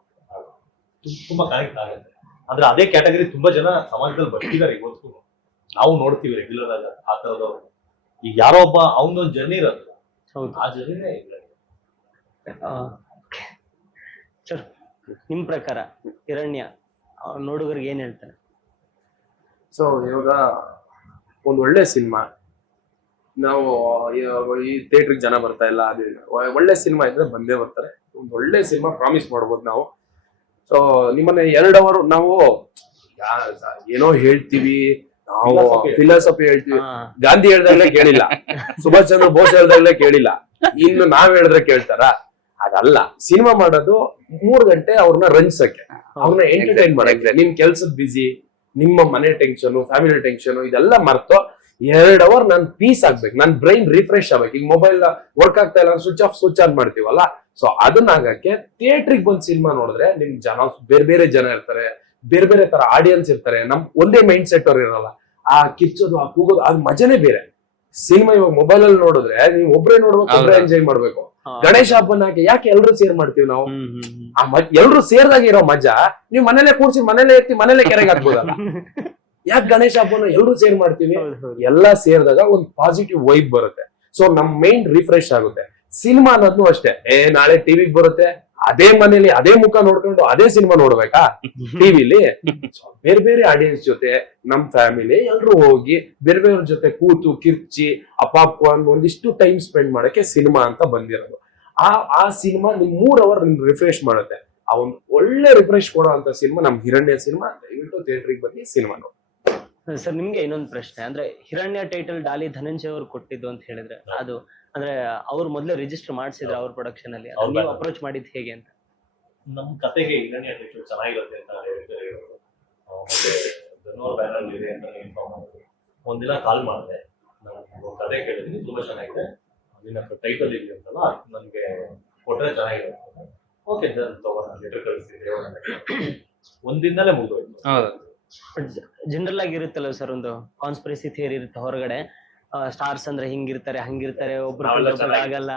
ತುಂಬಾ ಕನೆಕ್ಟ್ ಆಗುತ್ತೆ. ಅಂದ್ರೆ ಅದೇ ಕ್ಯಾಟಗರಿ ತುಂಬಾ ಜನ ಸಮಾಜದಲ್ಲಿ ಬರ್ತಿದ್ದಾರೆ ಇವತ್ತು, ನಾವು ನೋಡ್ತೀವಿ ರೆಗ್ಯುಲರ್ ಆಗಿ ಆ ತರದವ್ರು. ಈಗ ಯಾರೋ ಒಬ್ಬ ಅವನೊಂದು ಜರ್ನಿ ಇರೋದು, ಹೌದು. ಆ ಜರ್ನಿನೇ ಇಲ್ಲ. ಸರ್, ನಿಮ್ ಪ್ರಕಾರ ಹಿರಣ್ಯ ನೋಡುಗರಿಗೆ ಏನ್ ಹೇಳ್ತಾರೆ? ಸೊ ಇವಾಗ ಒಂದ್ ಒಳ್ಳೆ ಸಿನಿಮಾ, ನಾವು ಈ ಥಿಯೇಟ್ರಿಗೆ ಜನ ಬರ್ತಾ ಇಲ್ಲ, ಅದೇ ಒಳ್ಳೆ ಸಿನಿಮಾ ಇದ್ರೆ ಬಂದೇ ಬರ್ತಾರೆ. ಒಂದ್ ಒಳ್ಳೆ ಸಿನಿಮಾ ಪ್ರಾಮಿಸ್ ಮಾಡ್ಬೋದು ನಾವು. ಸೊ ನಿಮ್ಮನ್ನ 2 ಅವರ್ ನಾವು ಏನೋ ಹೇಳ್ತೀವಿ, ನಾವು ಫಿಲಾಸಫಿ ಹೇಳ್ತೀವಿ. ಗಾಂಧಿ ಹೇಳ್ದಾಗ್ಲೇ ಕೇಳಿಲ್ಲ, ಸುಭಾಷ್ ಚಂದ್ರ ಬೋಸ್ ಹೇಳ್ದಾಗ್ಲೇ ಕೇಳಿಲ್ಲ, ಇನ್ನು ನಾವ್ ಹೇಳಿದ್ರೆ ಕೇಳ್ತಾರ? ಅದಲ್ಲ. ಸಿನಿಮಾ ಮಾಡೋದು 3 ಗಂಟೆ ಅವ್ರನ್ನ ರಂಜಿಸಕ್ಕೆ, ಅವ್ರನ್ನ ಎಂಟರ್ಟೈನ್ ಮಾಡಕ್ಕೆ. ನಿಮ್ ಕೆಲ್ಸದ ಬಿಸಿ, ನಿಮ್ಮ ಮನೆ ಟೆನ್ಷನ್, ಫ್ಯಾಮಿಲಿ ಟೆನ್ಷನ್ ಇದೆಲ್ಲ ಮರ್ತು 2 ಅವರ್ ನನ್ ಪೀಸ್ ಆಗ್ಬೇಕು, ನನ್ ಬ್ರೈನ್ ರಿಫ್ರೆಶ್ ಆಗ್ಬೇಕು. ಈಗ ಮೊಬೈಲ್ ವರ್ಕ್ ಆಗ್ತಾ ಇಲ್ಲ, ಸ್ವಿಚ್ ಆಫ್ ಸ್ವಿಚ್ ಆನ್ ಮಾಡ್ತೀವಲ್ಲ. ಸೊ ಅದನ್ನ ಆಗಕ್ಕೆ ಥಿಯೇಟ್ರಿಗೆ ಬಂದ್ ಸಿನಿಮಾ ನೋಡಿದ್ರೆ ನಿಮ್ ಜನ ಬೇರೆ ಬೇರೆ ಜನ ಇರ್ತಾರೆ, ಬೇರೆ ಬೇರೆ ತರ ಆಡಿಯನ್ಸ್ ಇರ್ತಾರೆ. ನಮ್ ಒಂದೇ ಮೈಂಡ್ ಸೆಟ್ ಅವ್ರು ಇರಲ್ಲ. ಆ ಕಿಚ್ಚೋದು, ಆ ಕೂಗೋದು, ಅದ್ ಮಜಾನೇ ಬೇರೆ. ಸಿನಿಮಾ ಇವಾಗ ಮೊಬೈಲ್ ಅಲ್ಲಿ ನೋಡಿದ್ರೆ ನೀವು ಒಬ್ರೇ ನೋಡ್ಬೇಕು, ಒಬ್ರೇ ಎಂಜಾಯ್ ಮಾಡ್ಬೇಕು. ಗಣೇಶ ಹಬ್ಬನ ಯಾಕೆ ಎಲ್ರು ಸೇರ್ ಮಾಡ್ತೀವಿ ನಾವು? ಎಲ್ರು ಸೇರ್ದಾಗ ಇರೋ ಮಜಾ ನೀವು ಮನೇಲೆ ಕೂರ್ಸಿ, ಮನೇಲೆ ಎತ್ತಿ, ಮನೇಲೆ ಕೆರೆಗೆ ಹಾಕ್ಬೋದಲ್ಲ. ಯಾಕೆ ಗಣೇಶ ಹಬ್ಬನ ಎಲ್ರು ಸೇರ್ ಮಾಡ್ತೀವಿ? ಎಲ್ಲಾ ಸೇರಿದಾಗ ಒಂದು ಪಾಸಿಟಿವ್ ವೈಬ್ ಬರುತ್ತೆ. ಸೊ ನಮ್ ಮೈಂಡ್ ರಿಫ್ರೆಶ್ ಆಗುತ್ತೆ. ಸಿನಿಮಾ ಅನ್ನೋದು ಅಷ್ಟೇ. ನಾಳೆ ಟಿವಿಗೆ ಬರುತ್ತೆ, ಅದೇ ಮನೇಲಿ ಅದೇ ಮುಖ ನೋಡ್ಕೊಂಡು ಅದೇ ಸಿನಿಮಾ ನೋಡ್ಬೇಕಾ ಟಿವಿಲಿ? ಬೇರೆ ಬೇರೆ ಆಡಿಯನ್ಸ್ ಜೊತೆ, ನಮ್ ಫ್ಯಾಮಿಲಿ ಎಲ್ರು ಹೋಗಿ ಬೇರೆ ಬೇರೆ ಜೊತೆ ಕೂತು ಕಿರ್ಚಿ ಪಾಪ್ಕಾರ್ನ್ ಒಂದಿಷ್ಟು ಟೈಮ್ ಸ್ಪೆಂಡ್ ಮಾಡಕ್ಕೆ ಸಿನಿಮಾ ಅಂತ ಬಂದಿರೋದು. ಆ ಸಿನಿಮಾ ನಿಮ್ 3 ಅವರ್ ನಿಮ್ ರಿಫ್ರೆಶ್ ಮಾಡುತ್ತೆ. ಆ ಒಂದು ಒಳ್ಳೆ ರಿಫ್ರೆಶ್ ಕೊಡೋ ಅಂತ ಸಿನಿಮಾ ನಮ್ ಹಿರಣ್ಯ ಸಿನಿಮಾ. ದಯವಿಟ್ಟು ಥಿಯೇಟ್ರಿಗೆ ಬನ್ನಿ, ಸಿನಿಮಾ ನೋಡಿ. ಸರ್, ನಿಮ್ಗೆ ಇನ್ನೊಂದು ಪ್ರಶ್ನೆ. ಅಂದ್ರೆ ಹಿರಣ್ಯ ಟೈಟಲ್ ಡಾಲಿ ಧನಂಜಯ್ ಅವರು ಕೊಟ್ಟಿದ್ದು ಅಂತ ಹೇಳಿದ್ರೆ, ಅದು ಅಂದ್ರೆ ಅವ್ರು ಮೊದಲೇ ರಿಜಿಸ್ಟರ್ ಮಾಡಿಸಿದ್ರೆ ಅವ್ರ ಪ್ರೊಡಕ್ಷನ್ ಅಲ್ಲಿ, ನೀವು ಅಪ್ರೋಚ್ ಮಾಡಿದ್ ಹೇಗೆ ಅಂತ? ನಮ್ ಕತೆಗೆ ಹಿರಣ್ಯ ಟೈಟಲ್ ಚೆನ್ನಾಗಿರುತ್ತೆ ಅಂತ ಡೈರೆಕ್ಟರ್ ಹೇಳಿದ್ರು. ಮತ್ತೆ ಧನೋರ್ ಬ್ಯಾನರ್ ಇದೆ ಅಂತ ಇನ್ಫಾರ್ಮ್ ಮಾಡಿದ್ರು. ಒಂದಿನ ಕಾಲ್ ಮಾಡಿದೆ, ನಾನು ಕತೆ ಕೇಳಿದೀನಿ, ತುಂಬಾ ಚೆನ್ನಾಗಿದೆ, ನಿನ್ನ ಟೈಟಲ್ ಇದೆ ಅಂತಲ್ಲ, ನನ್ಗೆ ಕೊಟ್ರೆ ಚೆನ್ನಾಗಿರುತ್ತೆ. ಓಕೆ ಸರ್, ತಗೋಣ, ಲೆಟರ್ ಕಳಿಸ್ತಿದ್ದೆ. ಒಂದಿನದಲ್ಲೇ ಮುಗಿದೋಯ್ತು. ಜನರಲ್ ಆಗಿ ಇರುತ್ತಲ್ಲ ಸರ್, ಒಂದು ಕಾನ್ಸ್ಪಿರಸಿ ಥಿಯರಿ ಇರುತ್ತೆ ಹೊರಗಡೆ, ಸ್ಟಾರ್ಸ್ ಅಂದ್ರೆ ಹಿಂಗಿರ್ತಾರೆ ಹಂಗಿರ್ತಾರೆ, ಒಬ್ರು ಆಗಲ್ಲ.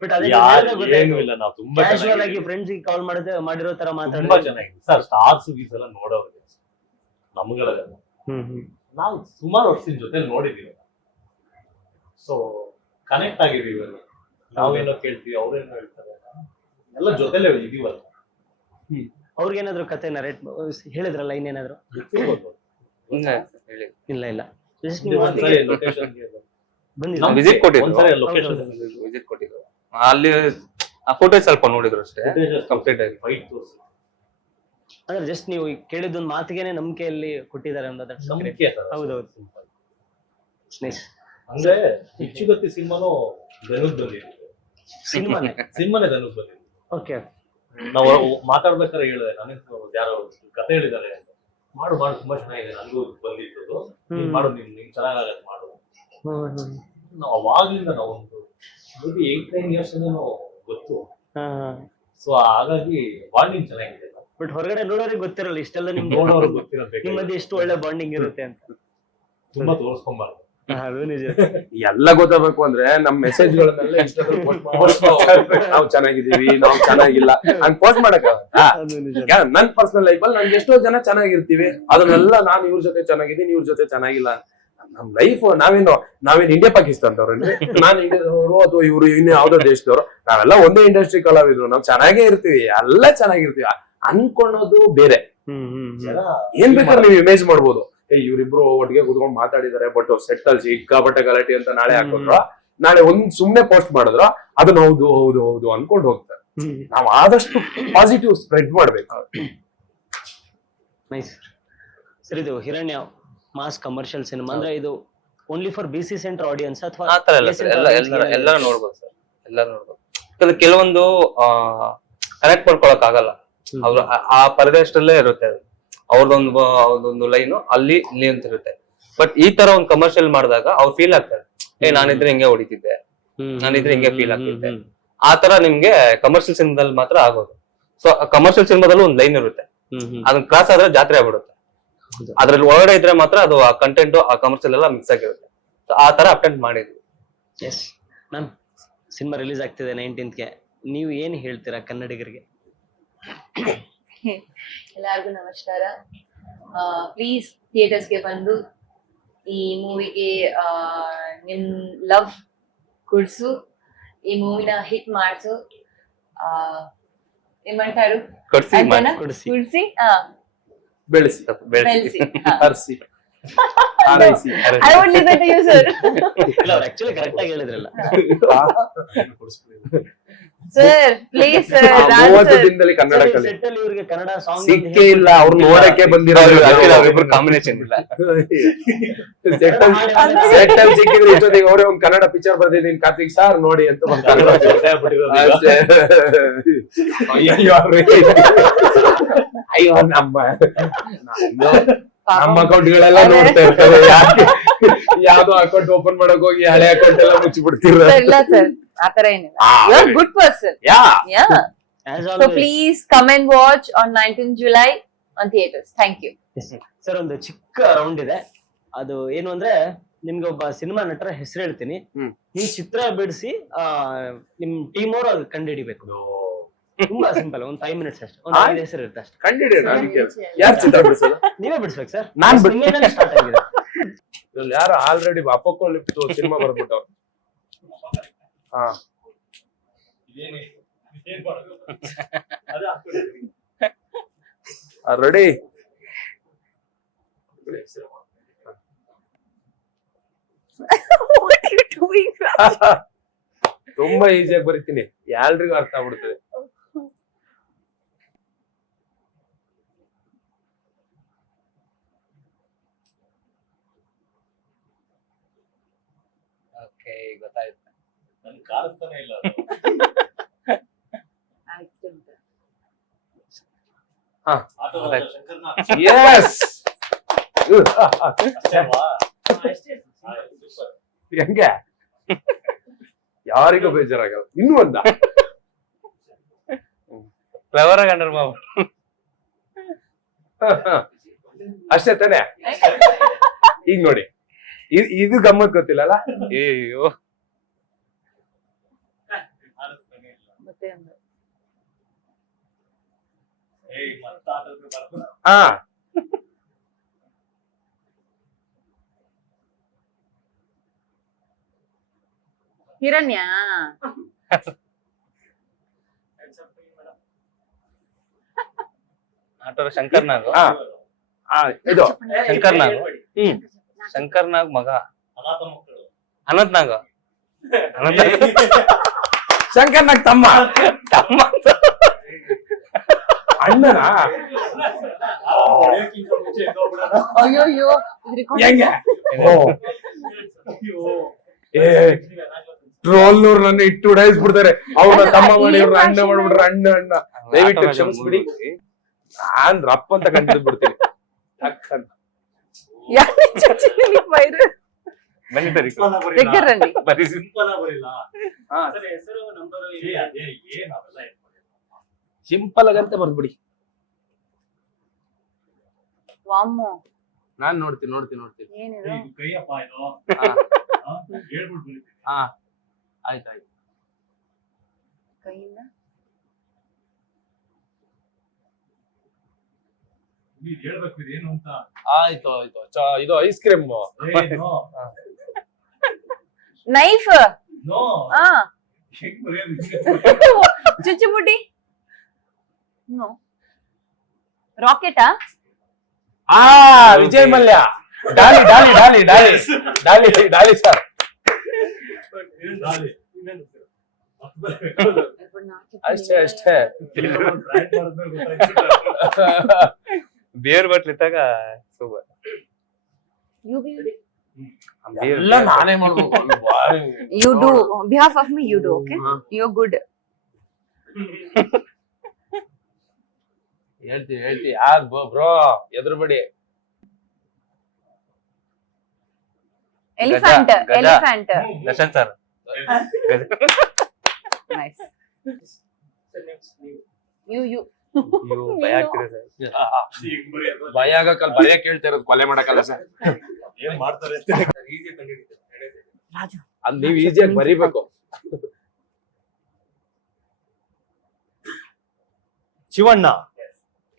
ಬಟ್ ಅದೇ ಕ್ಯಾಶುವಲ್ ಆಗಿ ಫ್ರೆಂಡ್ಸ್ ಕಾಲ್ ಮಾಡಿರೋ ತರ ತುಂಬಾ ಚೆನ್ನಾಗಿದೆ ಸರ್. ಸ್ಟಾರ್ಸ್ ಗೀಸ್ ಎಲ್ಲ ನೋಡೋರಿಗೆ ನಮ್ಗಳಲ್ಲ, ನಾವು ಸುಮಾರು ವರ್ಷದ ಜೊತೆ ನೋಡಿದೀವಿ. ಸೊ ಕನೆಕ್ಟ್ ಆಗಿದೀವಿ. ನಾವೇನೋ ಕೇಳ್ತೀವಿ, ಅವ್ರೇನೋ ಹೇಳ್ತಾರೆ, ಎಲ್ಲ ಜೊತೆಲೆ ಇದೀವಲ್ಲ. ಅವ್ರಿಗೇನಾದ್ರು ಕತೆ ನರೇಟ್ ಹೇಳಿದ್ರಲ್ಲ, ಇನ್ನೇನಾದ್ರು? ಇಲ್ಲ ಇಲ್ಲ, ವಿಸಿಟ್ ಕೊಟ್ಟಿದ್ರು, ಅಲ್ಲಿ ಫೋಟೋಸ್ ಸ್ವಲ್ಪ ನೋಡಿದ್ರು ಅಷ್ಟೇ, ಕಂಪ್ಲೀಟ್ ಆಗಿ. ಅಂದ್ರೆ ಜಸ್ಟ್ ನೀವು ಕೇಳಿದ್ದೊಂದು ಮಾತಿಗೆನೆ ನಂಬಿಕೆಯಲ್ಲಿ ಕೊಟ್ಟಿದ್ದಾರೆ ಅನ್ನೋದು. ಹೌದೌದು. ಅಂದ್ರೆ ಇಚ್ಚುಗತ್ತಿ ಸಿನಿಮಾನು ಧನುಷ್ ಬಂದಿದೆ, ಸಿನಿಮಾನೇ ಧನುಷ್ ಬಂದಿದೆ. ಓಕೆ. ನಾವು ಮಾತಾಡ್ಬೇಕಾದ್ರೆ ಹೇಳಿದೆ, ನನಗೆ ಯಾರೋ ಕತೆ ಹೇಳಿದ್ದಾರೆ, ಮಾಡು ತುಂಬಾ ಚೆನ್ನಾಗಿದೆ, ನನಗೂ ಬಂದಿತ್ತು, ಮಾಡು, ನಿಂಗೆ ಚೆನ್ನಾಗತ್ತೆ ಮಾಡು. ನಾವು ಅವಾಗ್ಲಿಂದ ನಾವು ಒಂದು ಮೇಬಿ 8-9 ಇಯರ್ಸ್ ಗೊತ್ತು. ಸೊ ಹಾಗಾಗಿ ಬಾಂಡಿಂಗ್ ಚೆನ್ನಾಗಿದೆ. ಬಟ್ ಹೊರಗಡೆ ನೋಡೋರಿಗೆ ಗೊತ್ತಿರಲ್ಲ ಇಷ್ಟೆಲ್ಲ, ನಿಮ್ಗೆ ನೋಡೋರಿಗೆ ಗೊತ್ತಿರಬೇಕು ನಿಮ್ಮ ಮಧ್ಯೆ ಎಷ್ಟು ಒಳ್ಳೆ ಬಾಂಡಿಂಗ್ ಇರುತ್ತೆ ಅಂತ. ತುಂಬಾ ತೋರಿಸ್ಕೊಂಬಾರ್ದು. ಎಲ್ಲ ಗೊತ್ತಾಗಬೇಕು ಅಂದ್ರೆ ನಮ್ ಮೆಸೇಜ್ ಗಳನ್ನೆಲ್ಲ ನಾವು ಚೆನ್ನಾಗಿದ್ದೀವಿ, ನಾವು ಚೆನ್ನಾಗಿಲ್ಲ ಹಂಗ್ ಪೋಸ್ಟ್ ಮಾಡಕ್. ನನ್ ಪರ್ಸನಲ್ ಲೈಫ್ ಅಲ್ಲಿ ನನ್ಗೆ ಎಷ್ಟೋ ಜನ ಚೆನ್ನಾಗಿರ್ತೀವಿ, ಅದನ್ನೆಲ್ಲ ನಾನ್ ಇವ್ರ ಜೊತೆ ಚೆನ್ನಾಗಿದ್ದೀನಿ, ಇವ್ರ ಜೊತೆ ಚೆನ್ನಾಗಿಲ್ಲ. ನಮ್ ಲೈಫ್ ನಾವೇನು ಇಂಡಿಯಾ ಪಾಕಿಸ್ತಾನದವ್ರೇನ್ರಿ? ನಾನ್ ಇಂಡಿಯಾದವರು ಅಥವಾ ಇವ್ರು ಇನ್ನು ಯಾವ್ದೋ ದೇಶದವ್ರು, ನಾವೆಲ್ಲ ಒಂದೇ ಇಂಡಸ್ಟ್ರಿ ಕಲಾವಿದ್ರು, ನಾವ್ ಚೆನ್ನಾಗೇ ಇರ್ತೀವಿ, ಎಲ್ಲ ಚೆನ್ನಾಗಿರ್ತೀವಿ ಅನ್ಕೊಳ್ಳೋದು ಬೇರೆ. ಏನ್ ಬೇಕಾದ್ರೆ ನೀವು ಇಮೇಜ್ ಮಾಡ್ಬೋದು, ಇವ್ರಿಬ್ರು ಒಟ್ಟಿಗೆ ಕೂತ್ಕೊಂಡು ಮಾತಾಡಿದಾರೆ, ಬಟ್ ಸೆಟ್ ಅಲ್ಲಿ ಸಿಕ್ಕಾಪಟ್ಟೆ ಗಲಾಟೆ ಅಂತ ನಾಳೆ ಹಾಕಿದ್ರು, ನಾಳೆ ಸುಮ್ನೆ ಪೋಸ್ಟ್ ಮಾಡಿದ್ರು, ಅದನ್ನ ಹೌದು ಹೌದು ಹೌದು ಅನ್ಕೊಂಡು ಹೋಗ್ತಾರೆ. ನಾವ್ ಆದಷ್ಟು ಪಾಸಿಟಿವ್ ಸ್ಪ್ರೆಡ್ ಮಾಡ್ಬೇಕು. Nice sir. ಇದು ಹಿರಣ್ಯ ಮಾಸ್ ಕಮರ್ಷಿಯಲ್ ಸಿನಿಮಾ ಅಂದ್ರೆ ಇದು only for BC centre audience ಅಥವಾ ಎಲ್ಲರೂ ನೋಡ್ಬೋದು ಸರ್, ಎಲ್ಲರೂ ನೋಡ್ಬೋದು. ಕೆಲವೊಂದು ಕನೆಕ್ಟ್ ಮಾಡ್ಕೊಳಕ್ ಆಗಲ್ಲ, ಅವ್ರು ಆ ಪ್ರದೇಶದಲ್ಲೇ ಇರುತ್ತೆ ಅದು, ಅವ್ರದೊಂದು ಲೈನು ಅಲ್ಲಿ ಇಲ್ಲಿ ಅಂತ ಇರುತ್ತೆ. ಬಟ್ ಈ ತರ ಒಂದು ಕಮರ್ಷಿಯಲ್ ಮಾಡಿದಾಗ ಅವ್ರು ಫೀಲ್ ಆಗ್ತಾರೆ, ನಾನಿದ್ರೆ ಹಿಂಗೆ ಹೊಡಿತಿದ್ದೆ, ನಾನಿದ್ರೆ ಹಿಂಗೆ ಫೀಲ್ ಆಗ್ತಿದ್ದೆ. ಆ ತರ ನಿಮ್ಗೆ ಕಮರ್ಷಿಯಲ್ ಸಿನಿಮಾದಲ್ಲಿ ಮಾತ್ರ ಆಗೋದು. ಸೊ ಕಮರ್ಷಿಯಲ್ ಸಿನಿಮಾದಲ್ಲೂ ಒಂದು ಲೈನ್ ಇರುತ್ತೆ, ಅದನ್ನ ಕ್ರಾಸ್ ಆದ್ರೆ ಜಾತ್ರೆ ಆಗ್ಬಿಡುತ್ತೆ. ಅದ್ರಲ್ಲಿ ಒಳಗಡೆ ಇದ್ರೆ ಮಾತ್ರ ಅದು ಆ ಕಂಟೆಂಟ್ ಆ ಕಮರ್ಷಿಯಲ್ ಎಲ್ಲ ಮಿಕ್ಸ್ ಆಗಿರುತ್ತೆ. ಆ ತರ ಅಟೆಂಡ್ ಮಾಡಿದ್ವಿ. ಎಸ್ ಮ್ಯಾಮ್, ಸಿನಿಮಾ ರಿಲೀಸ್ ಆಗ್ತಿದೆ 19th, ನೀವು ಏನ್ ಹೇಳ್ತೀರಾ ಕನ್ನಡಿಗರಿಗೆ? ಎಲ್ಲರಿಗೂ ನಮಸ್ಕಾರ. ಪ್ಲೀಸ್ ಥಿಯೇಟರ್ಸ್ಗೆ ಬಂದು ಈ ಮೂವಿಗೆ ನಿಮ್ ಲವ್ ಕುಡ್ಸು, ಈ ಮೂವಿನ ಹಿಟ್ ಮಾಡ್ಸು. ಏమంటారు ಕೊಡ್ಸಿ ಅಂತನಾ? ಕೊಡ್ಸಿ. ಕುಡ್ಸಿ ಬೆಳೆಸಿ ಬೆಳೆಸಿ. ಹರಿಸಿ ಹಾರೈಸಿ. I want listen to you sir. ಇಲ್ಲ ಅವ್ರು ಆಕ್ಚುಲಿ ಕರೆಕ್ಟ್ ಆಗಿ ಹೇಳಿದ್ರಲ್ಲ. Sir please sir. 30 ದಿನದಲ್ಲಿ ಕನ್ನಡ ಕಲಿ ಸೆಟ್ ಅಲ್ಲಿ ಇವ್ರಿಗೆ ಕನ್ನಡ ಸಾಂಗ್ ಸಿಕ್ಕೇ ಇಲ್ಲ. ಅವ್ರು ನೋಡಕ್ಕೆ ಬಂದಿರೋದು ಅವ್ರಿಬ್ರು ಕಾಂಬಿನೇಷನ್ ಇಲ್ಲ. ಸೆಟ್ ಅಲ್ಲಿ ಸಿಕ್ಕಿದ್ರೆ ಇಷ್ಟೊತ್ತಿಗೆ ಅವರೇ ಒಂದು ಕನ್ನಡ ಪಿಕ್ಚರ್ ಬರ್ದಿದ್ದೀನಿ ಕಾರ್ತಿಕ್ ಸರ್ ನೋಡಿ ಅಂತ ಒಂದು ಕನ್ನಡ ಅಷ್ಟೇ. ಅಯ್ಯೋ ನಮ್ಮ ಅಕೌಂಟ್ಗಳೆಲ್ಲ ನೋಡ್ತಾ ಇರ್ತಾರೆ. ಯಾಕೆ ಯಾವ್ದೋ ಅಕೌಂಟ್ ಓಪನ್ ಮಾಡಕ್ ಹೋಗಿ ಹಳೆ ಅಕೌಂಟ್ ಎಲ್ಲ ಮುಚ್ಚಿಬಿಡ್ತೀರ. ಇಲ್ಲ ಸರ್, ಆತರ ಏನಿಲ್ಲ. You are good person. Yeah yeah. As So always. please come and watch on 19th July on theaters. Thank you. Sir ಒಂದು ಚಿಕ್ಕ ರೌಂಡ್ ಇದೆ. ಅದು ಏನು ಅಂದ್ರೆ ನಿಮ್ಗೆ ಒಬ್ಬ ಸಿನಿಮಾ ನಟರ ಹೆಸರು ಹೇಳ್ತೀನಿ. ಹ್ಮ್. ನೀವು ಚಿತ್ರ ಬಿಡಿಸಿ ನಿಮ್ ಟೀಮ್ ಅವರು ಅದು ಕಂಡುಹಿಡಿಬೇಕು. ತುಂಬಾ ಸಿಂಪಲ್, ಒಂದು 5 minutes ಅಷ್ಟೇ. ಒಂದು 5 ಹೆಸರು ಇರುತ್ತೆ ಅಷ್ಟೇ. ಕಂಡಿಡಿ. ಯಾರು ಚಿತ್ರ ಬಿಡಿಸೋದು? ನೀವೇ ಬಿಡಿಸ್ಬೇಕು ಸರ್. ನಾನ್ ಸ್ಟಾರ್ಟ್ ಆಗಿದೆ. ಇದ್ರಲ್ಲಿ ಯಾರು ಆಲ್ರೆಡಿ ಅಪ್ಪಕ್ಕೋ ಲಿಪ್ತು ಸಿನಿಮಾ ಬರ್ಬಿಟ್ಟವ್ರು. ಹಾ ready. What are you doing? ತುಂಬಾ ಈಸಿಯಾಗಿ ಬರೀತೀನಿ, ಎಲ್ರಿಗೂ ಅರ್ಥ ಆಗ್ಬಿಡ್ತದೆ. ಓಕೆ, ಗೊತ್ತಾಯ್ತು. ನನ್ ಕಾಣಿಸ್ತಾನೆ ಇಲ್ಲ. ಹಾ ಆಟೋ ಶಂಕರ್ನ ಎಸ್. ಅಷ್ಟೇವಾ? ಸೂಪರ್. ಹೆಂಗೆ ಯಾರಿಗೂ ಬೇಜಾರಾಗಲ್ಲ. ಇನ್ನೂ ಒಂದ ಪ್ರವರ ಗಂಡರ್ ಮಾವು. ಅಷ್ಟೇ ತಾನೆ. ಈಗ ನೋಡಿ, ಇದು ಗಮ್ಮತ್ ಗೊತ್ತಿಲ್ಲಲ್ಲ. ಅಯ್ಯೋ, ಕಾಣಿಸ್ತಾನೆ ಇಲ್ಲ. ಮತ್ತೆ ಒಂದು ಏಯ್ ಮತ್ತ ಆಟೋಕ್ಕೆ ಬರ್ಬೋದು. ಹಾ ಹಿರಣ್ಯ. ಆಟೋರ ಶಂಕರ್ ನಾಗು. ಹಾ ಇದು ಶಂಕರ್ ನಾಗು. ಶಂಕರ್ ನಾಗ್ ಮಗ. ಅನಾಥ ಮಕ್ಕಳು. ಅನಂತ್ ನಾಗ. ಶಂಕರ್ ನಾಗ್ ತಮ್ಮ. ತಮ್ಮ ಅಣ್ಣನ ಹೊಡೆಯೋಕ್ಕಿಂತ ಮುಂಚೆ ಎದ್ದೋಗ್ಬಿಡೋಣ. ಅಯ್ಯೋ ಹೆಂಗೆ? ಓ ಏ ಟ್ರೋಲ್ನವ್ರು ನನ್ನ ಇಟ್ಟು ಉಡಾಯಿಸ್ಬಿಡ್ತಾರೆ. ಅವ್ರ ತಮ್ಮ ಮಾಡಿ ಇವ್ರ ಅಣ್ಣ ಮಾಡ್ಬಿಟ್ರೆ ಅಣ್ಣ ಅಣ್ಣ. ದಯವಿಟ್ಟು ಕ್ಷಮಿಸ್ಬಿಡಿ. ನಾನ್ ರಪ್ಪ ಅಂತ ಕಂಡಿದ್ ಬಿಡ್ತೀನಿ. ಬನ್ನಿ ಬರೀ దగ్గర రండి. ಬರೀ. ಸಿಂಪಲ್ ಆಗಿ ಬರಿಲ್ಲ. ಹಾ ಹೆಸರು ನಂಬರ್ ಅದೇ ಏನ್ ಅವೆಲ್ಲ ಸಿಂಪಲ್ ಆಗಂತ ಬರ್ಬಿಡಿ. ವಾಮ್ಮೋ ನಾನ್ ನೋಡ್ತೀನಿ. ಏನಿದು? ಇದು ಕೈಯಪ್ಪ ಇದು. ಹಾ ಹೇಳ್ಬಿಟ್ಟು ಬರೀತೀನಿ. ಹಾ ಆಯ್ತಾಯ್ತು. ಕೈಯಿಂದ ನೀವ್ ಹೇಳ್ಬೇಕು ಇದೇನು ಅಂತ. ಆಯ್ತು ಇದು ಐಸ್ ಕ್ರೀಮ್. ನೈಫ್. ನೋ ಹಾ ಹೆಂಗ್ ಬರೆಯೋದು? ಚುಚ್ಚುಬುಡ್ಡಿ. ನೋ ರಾಕೆಟಾ? ವಿಜಯ್ ಮಲ್ಯ. ಡಾಲಿ ಸರ್. ಅಷ್ಟೇ ಬಿಯರ್ ಬಾಟ್ಲ್ ಇದ್ದಾಗ ಸೂಪರ್. ಎಲ್ಲ ನಾನೇ ಮಾಡ್ಬೇಕು. You do on behalf of me. You do, okay? You're good. ಹೇಳ್ತಿ ಯಾರ್ ಬ್ರೋ ಎದುರುಬೇಡಿ. Elephant. ಗಜ. Elephant. Darshan sir. Nice. You. ಇವು ಭಯ ಆಗ್ತಿದೆ ಸರ್. ಹೆಂಗ್ ಬರೆಯೋದು? ಭಯ ಆಗಕ್ಕಲ್ಲ, ಭಯ ಕೇಳ್ತಾ ಇರೋದು, ಕೊಲೆ ಮಾಡಕ್ಕಲ್ಲ ಸರ್. ಏನ್ ಮಾಡ್ತಾರೆ ಅಂತ ಈಸಿ ಕಂಡಿಡಿತಾರೆ. ರಾಜು. ಅದ್ ನೀವ್ ಈಸಿಯಾಗಿ ಬರೀಬೇಕು. ಶಿವಣ್ಣ.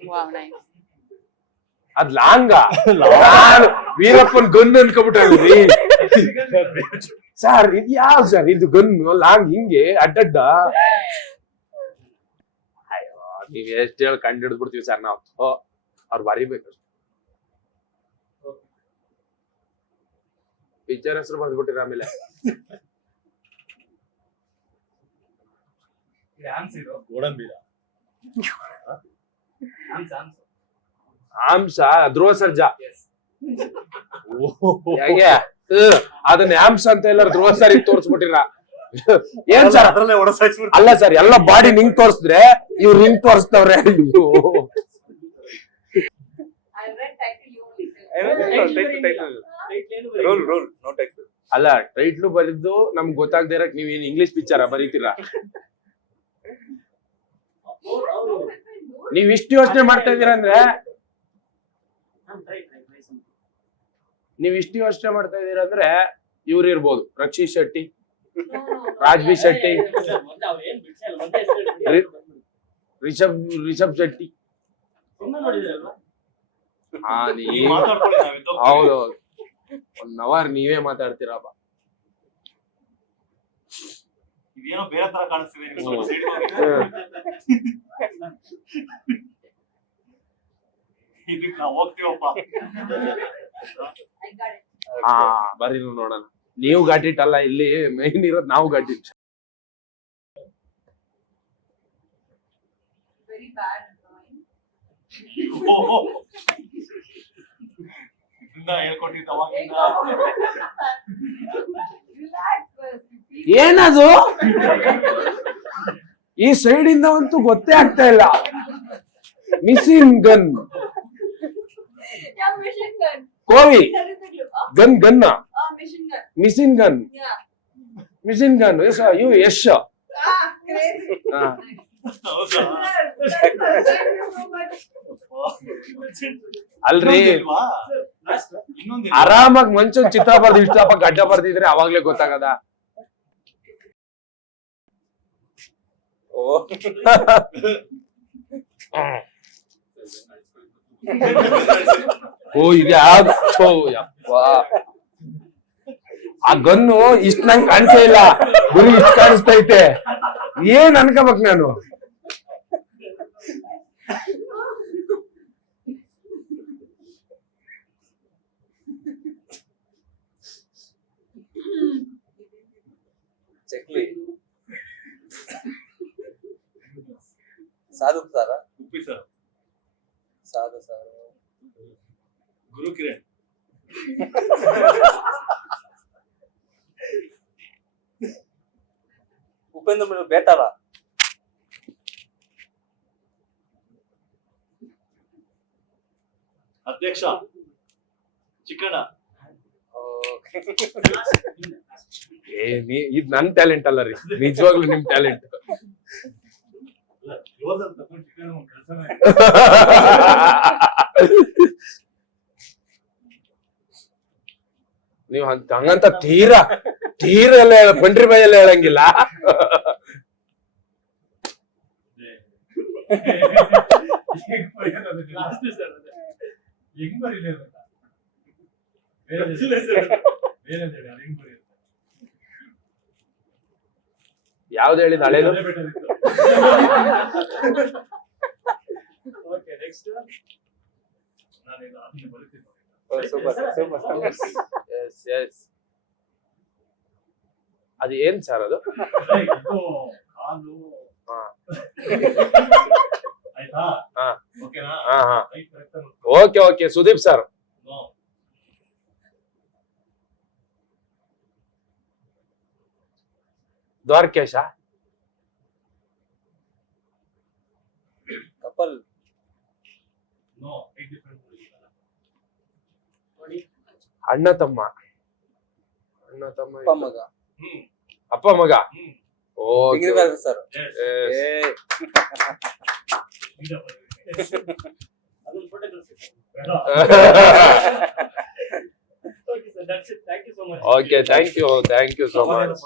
Wow nice. ಅದ್ ಲಾಂಗ ವೀರಪ್ಪನ್ ಗನ್ ಅನ್ಕೊಬಿಟ್ರಿ ಸರ್. ಇದು ಯಾವ ಸರ್ ಇದು ಗನ್ನು ಲಾಂಗ್ ಹಿಂಗೆ ಅಡ್ಡಡ್ಡ? ಅಯ್ಯೋ ನೀವ್ ಎಷ್ಟ್ ಹೇಳಿ ಕಂಡು ಹಿಡಿದ್ಬಿಡ್ತೀವಿ ಸರ್ ನಾವು. ಅವ್ರು ಬರೀಬೇಕು. ಪಿಕ್ಚರ್ ಹೆಸರು ಬರ್ದ್ಬಿಟ್ಟಿರ ಆಮೇಲೆ. ಗೋಡಂಬೀರ ಆಂಸ ಧ್ರುವ ಸರ್ಜಾ ಹೇಗೆ ಅದನ್ನ ಆಂಸ ಅಂತ ಎಲ್ಲಾರು ಧ್ರುವ ಸರ್ ತೋರ್ಸ್ಬಿಟ್ಟಿರ ಏನ್ ಸರ್? ಅದ್ರಲ್ಲೇ ಒಡಸಾಯಿಸ್ಬಿಡ್ತಾರೆ. ಅಲ್ಲ ಸರ್ ಎಲ್ಲ ಬಾಡಿ ನಿಂಗ್ ತೋರ್ಸಿದ್ರೆ ಇವ್ರು ಹಿಂಗ್ ತೋರಿಸ್ತವ್ರೆ. ಅಲ್ಲ ಟೈಟ್ಲು ಬರಿದ್ದು ನಮ್ಗೆ ಗೊತ್ತಾಗದೇ ಇರಕ್ ನೀವ್ ಏನ್ ಇಂಗ್ಲಿಷ್ ಪಿಕ್ಚರ ಬರೀತೀರಾ? ನೀವ್ ಇಷ್ಟು ಯೋಚನೆ ಮಾಡ್ತಾ ಇದೀರ ಅಂದ್ರೆ ಇವ್ರು ಇರ್ಬೋದು. ರಕ್ಷಿತ್ ಶೆಟ್ಟಿ, ರಾಜ್ಬಿ ಶೆಟ್ಟಿ, ರಿಷಬ್ ಶೆಟ್ಟಿ. ಹಾ ನೀವ್ ಹೌದು 1 hour ನೀವೇ ಮಾತಾಡ್ತೀರಪ್ಪ. ಇದೇನೋ ಬೇರೆ ತರ ಕಾಣಿಸ್ತಿದೆ. ಇದಕ್ಕೆ ನಾವು ಹೋಗ್ತೀವಪ್ಪ. ಹಾ ಬರ್ರಿ ನೋಡೋಣ. ನೀವು ಗಾಟಿಟ್ ಅಲ್ಲ, ಇಲ್ಲಿ ಮೈನ್ ಇರೋದು ನಾವು ಗಾಟಿಟ್. ಏನದು ಈ ಸೈಡ್ ಇಂದ ಅಂತೂ ಗೊತ್ತೇ ಆಗ್ತಾ ಇಲ್ಲ. ಮಿಷಿನ್ ಗನ್ ಕೋವಿ ಗನ್ ಗನ್ನ ಮಿಷಿನ್ ಗನ್ ಯು ಯಶ್ ಅಲ್ರಿ ಆರಾಮಾಗಿ ಮಂಚನ್ ಚಿತ್ರ ಬರ್ದು ಇಷ್ಟಪ್ಪ ಗಡ್ಡ ಬರ್ದಿದ್ರೆ ಅವಾಗ್ಲೇ ಗೊತ್ತಾಗದ. ಓ ಇದ್ಯಾವ್ದು ಯಪ್ಪ ಆ ಗನ್ನು ಇಷ್ಟ ನಂಗೆ ಕಾಣಿಸೇ ಇಲ್ಲ, ಗುರಿ ಇಷ್ಟ ಕಾಣಿಸ್ತೈತೆ. ಏನ್ ಅನ್ಕೋಬೇಕು ನಾನು? ಚಕ್ಲಿ ಸಾಧು ಸಾರ ಉಪ್ಪಿ ಸರ್ ಸಾಧು ಸಾರ ಗುರು ಕಿರಣ್ ಉಪೇಂದ್ರ ಬೇತಾಳ ಅಧ್ಯಕ್ಷ ಚಿಕ್ಕಣ್ಣ. ಇದ್ ನನ್ ಟ್ಯಾಲೆಂಟ್ ಅಲ್ಲ ರೀ, ನಿಜವಾಗ್ಲೂ ನಿಮ್ ಟ್ಯಾಲೆಂಟ್. ನೀವ್ ಹಂಗಂತ ತೀರಾ ಎಲ್ಲ ಪಂಡ್ರಿ ಬಾಯೆಲ್ಲ ಹೇಳಂಗಿಲ್ಲ. ಯಾವ್ದು ಹೇಳಿದ ಹಳೇದು? ಅದು ಏನ್ ಸರ್ ಅದು? Okay Sudeep sir. Dwarakish couple ಅಣ್ಣ ತಮ್ಮ ಮಗ ಅಪ್ಪ ಮಗ. Sir okay thank you so much.